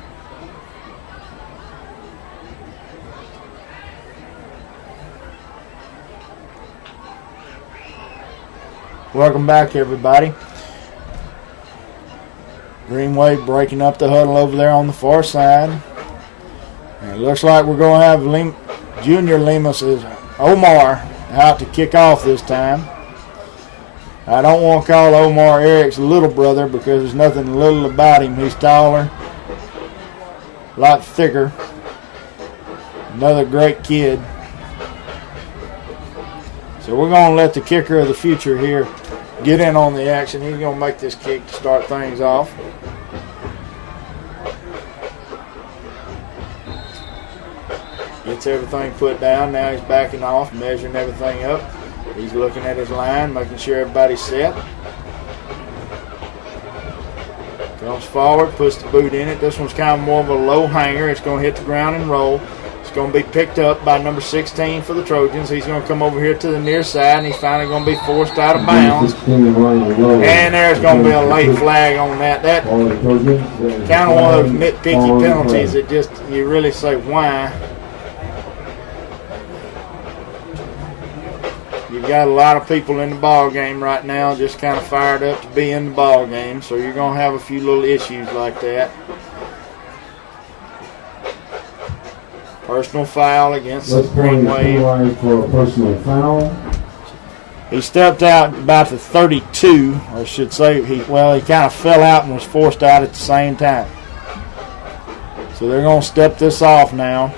Welcome back, everybody. Green Wave breaking up the huddle over there on the far side. And it looks like we're going to have Junior Lemus is Omar out to kick off this time. I don't want to call Omar Eric's little brother because there's nothing little about him. He's taller, a lot thicker. Another great kid. So we're going to let the kicker of the future here get in on the action. He's going to make this kick to start things off. Gets everything put down. Now he's backing off, measuring everything up. He's looking at his line, making sure everybody's set. Comes forward, puts the boot in it. This one's kind of more of a low hanger. It's going to hit the ground and roll. It's going to be picked up by number 16 for the Trojans. He's going to come over here to the near side, and he's finally going to be forced out of bounds. And there's going to be a late flag on that. That kind of one of those nitpicky penalties that just you really say, why? You've got a lot of people in the ball game right now just kind of fired up to be in the ball game, so you're going to have a few little issues like that. Personal foul against the Green Wave. For a personal foul. He stepped out about the 32, or I should say, he kind of fell out and was forced out at the same time. So they're going to step this off now.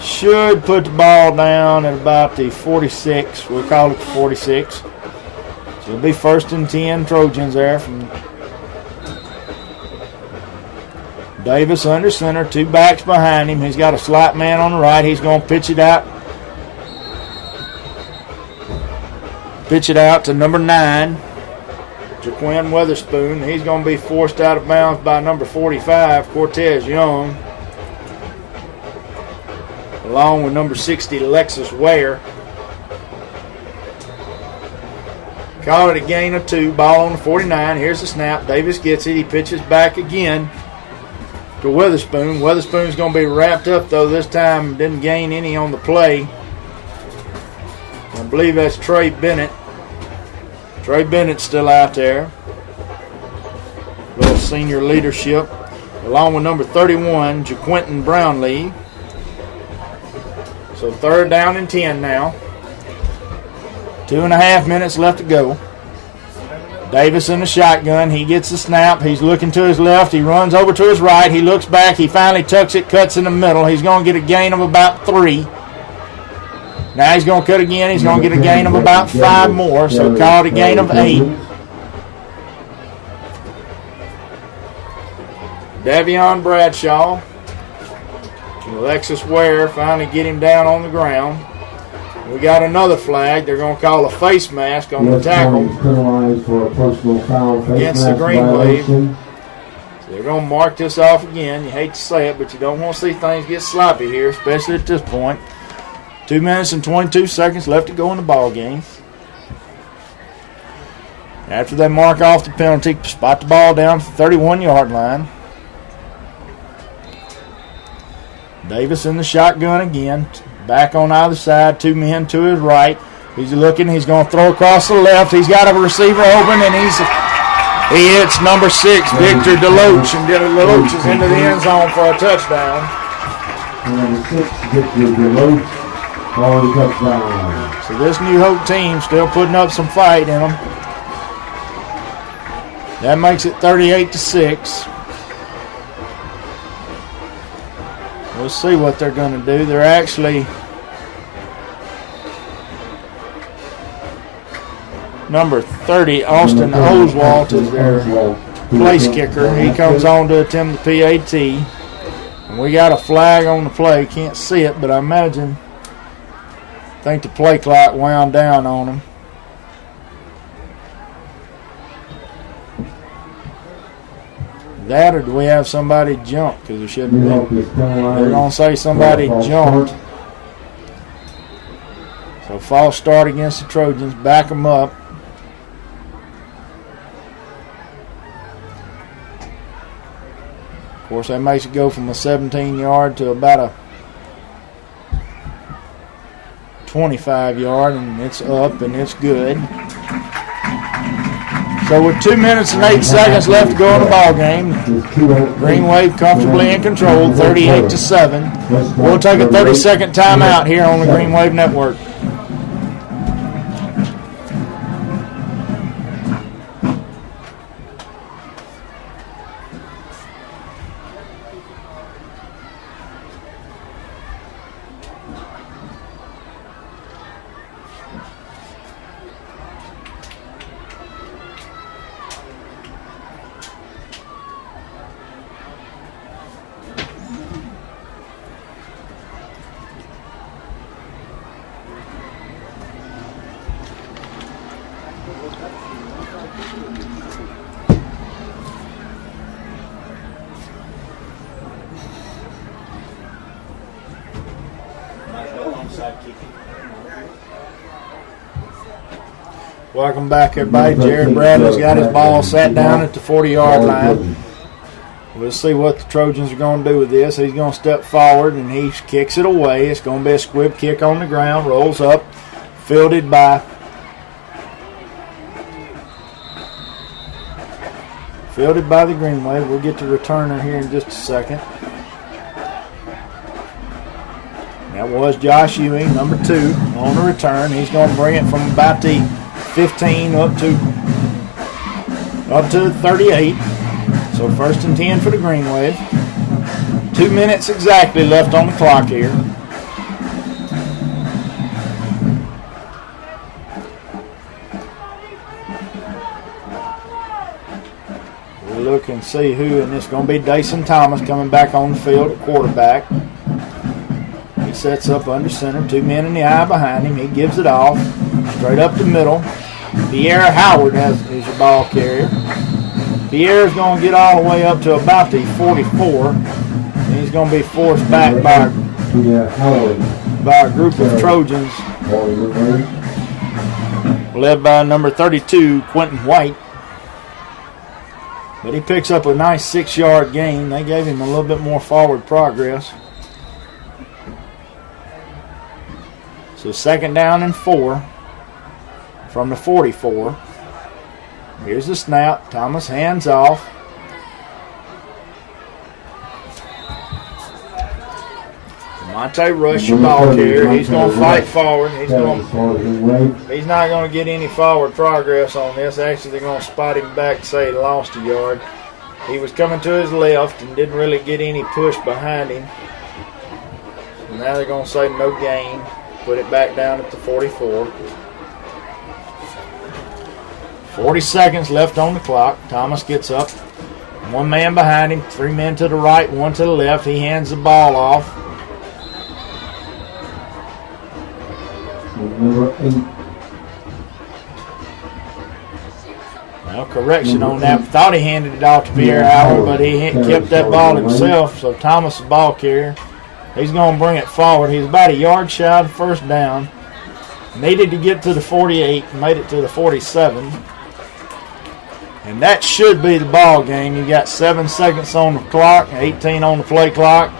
Should put the ball down at about the 46. We'll call it the 46. So it'll be 1st and 10 Trojans there from Davis under center. 2 backs behind him. He's got a slot man on the right. He's going to pitch it out. Pitch it out to number 9, Jaquan Weatherspoon. He's going to be forced out of bounds by number 45, Cortez Young. along with number 60, Alexis Ware. Call it a gain of 2. Ball on the 49. Here's the snap. Davis gets it. He pitches back again to Witherspoon. Witherspoon's going to be wrapped up, though. This time didn't gain any on the play. I believe that's Trey Bennett. Trey Bennett's still out there. Little senior leadership. Along with number 31, JaQuinton Brownlee. So 3rd down and 10 now. 2.5 minutes left to go. Davis in the shotgun. He gets the snap. He's looking to his left. He runs over to his right. He looks back. He finally tucks it, cuts in the middle. He's going to get a gain of about 3. Now he's going to cut again. He's going to get a gain of about 5 more. So call it a gain of 8. Davion Bradshaw. Alexis Ware finally get him down on the ground. We got another flag. They're going to call a face mask on the tackle against the Green Wave. So they're going to mark this off again. You hate to say it, but you don't want to see things get sloppy here, especially at this point. 2 minutes and 22 seconds left to go in the ball game. After they mark off the penalty, spot the ball down to the 31-yard line. Davis in the shotgun again. Back on either side, 2 men to his right. He's looking. He's going to throw across the left. He's got a receiver open, and he hits number 6, Victor DeLoach, and DeLoach is into the end zone for a touchdown. Number 6, Victor DeLoach, for a touchdown. So this New Hope team still putting up some fight in them. That makes it 38-6. We'll see what they're going to do. They're actually number 30, Austin Oswalt, is their place kicker. He comes on to attempt the PAT. And we got a flag on the play. Can't see it, but I think the play clock wound down on him. That, or do we have somebody jump? Because there shouldn't be. They're going to say somebody jumped. So false start against the Trojans. Back them up. Of course, that makes it go from a 17-yard to about a 25-yard, and it's up, and it's good. So with 2 minutes and 8 seconds left to go in the ball game, Green Wave comfortably in control, 38-7. We'll take a 30-second timeout here on the Green Wave Network. Welcome back, everybody. Jared Bradley's got his ball sat down at the 40-yard line. We'll see what the Trojans are going to do with this. He's going to step forward, and he kicks it away. It's going to be a squib kick on the ground. Rolls up, fielded by the Green Wave. We'll get the returner here in just a second. That was Josh Ewing, number 2, on the return. He's going to bring it from about the 15 up to 38. So 1st and 10 for the Green Wave. 2 minutes exactly left on the clock here. We'll look and see who, and it's going to be Dason Thomas coming back on the field at quarterback. He sets up under center, 2 men in the eye behind him. He gives it off straight up the middle. Pierre Howard is your ball carrier. Pierre's going to get all the way up to about the 44. And he's going to be forced back by Pierre Howard. by a group of Trojans Ball is away. led by number 32, Quentin White. But he picks up a nice 6-yard gain. They gave him a little bit more forward progress. So 2nd down and 4 from the 44. Here's the snap. Thomas hands off. Monte Rush, your ball carrier. He's going to fight forward. He's not going to get any forward progress on this. Actually, they're going to spot him back and say he lost a yard. He was coming to his left and didn't really get any push behind him. So now they're going to say no gain. Put it back down at the 44. 40 seconds left on the clock. Thomas gets up. 1 man behind him. 3 men to the right, 1 to the left. He hands the ball off. Number 8. Well, correction on that. Thought he handed it off to Pierre Howard, but he kept that ball himself. So Thomas, the ball carrier, he's going to bring it forward. He's about a yard shy of the 1st down. Needed to get to the 48, made it to the 47. And that should be the ball game. You got 7 seconds on the clock, 18 on the play clock.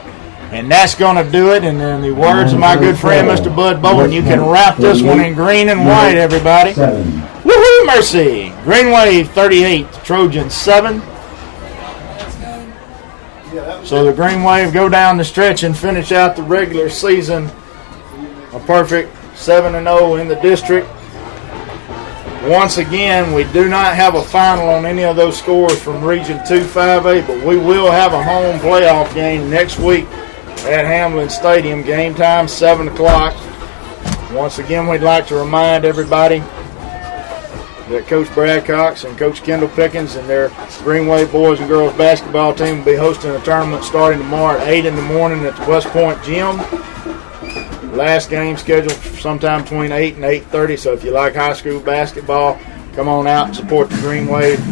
And that's going to do it. And in the words of my good friend, Mr. Bud Bowen, you can wrap this one in green and white, everybody. Woohoo, mercy. Green Wave 38, Trojans 7. So the Green Wave go down the stretch and finish out the regular season a perfect 7-0 in the district. Once again, we do not have a final on any of those scores from Region 2 5A, but we will have a home playoff game next week at Hamlin Stadium. Game time, 7 o'clock. Once again, we'd like to remind everybody that Coach Brad Cox and Coach Kendall Pickens and their Green Wave boys and girls basketball team will be hosting a tournament starting tomorrow at 8 in the morning at the West Point Gym. Last game scheduled sometime between 8 and 8:30, so if you like high school basketball, come on out and support the Green Wave.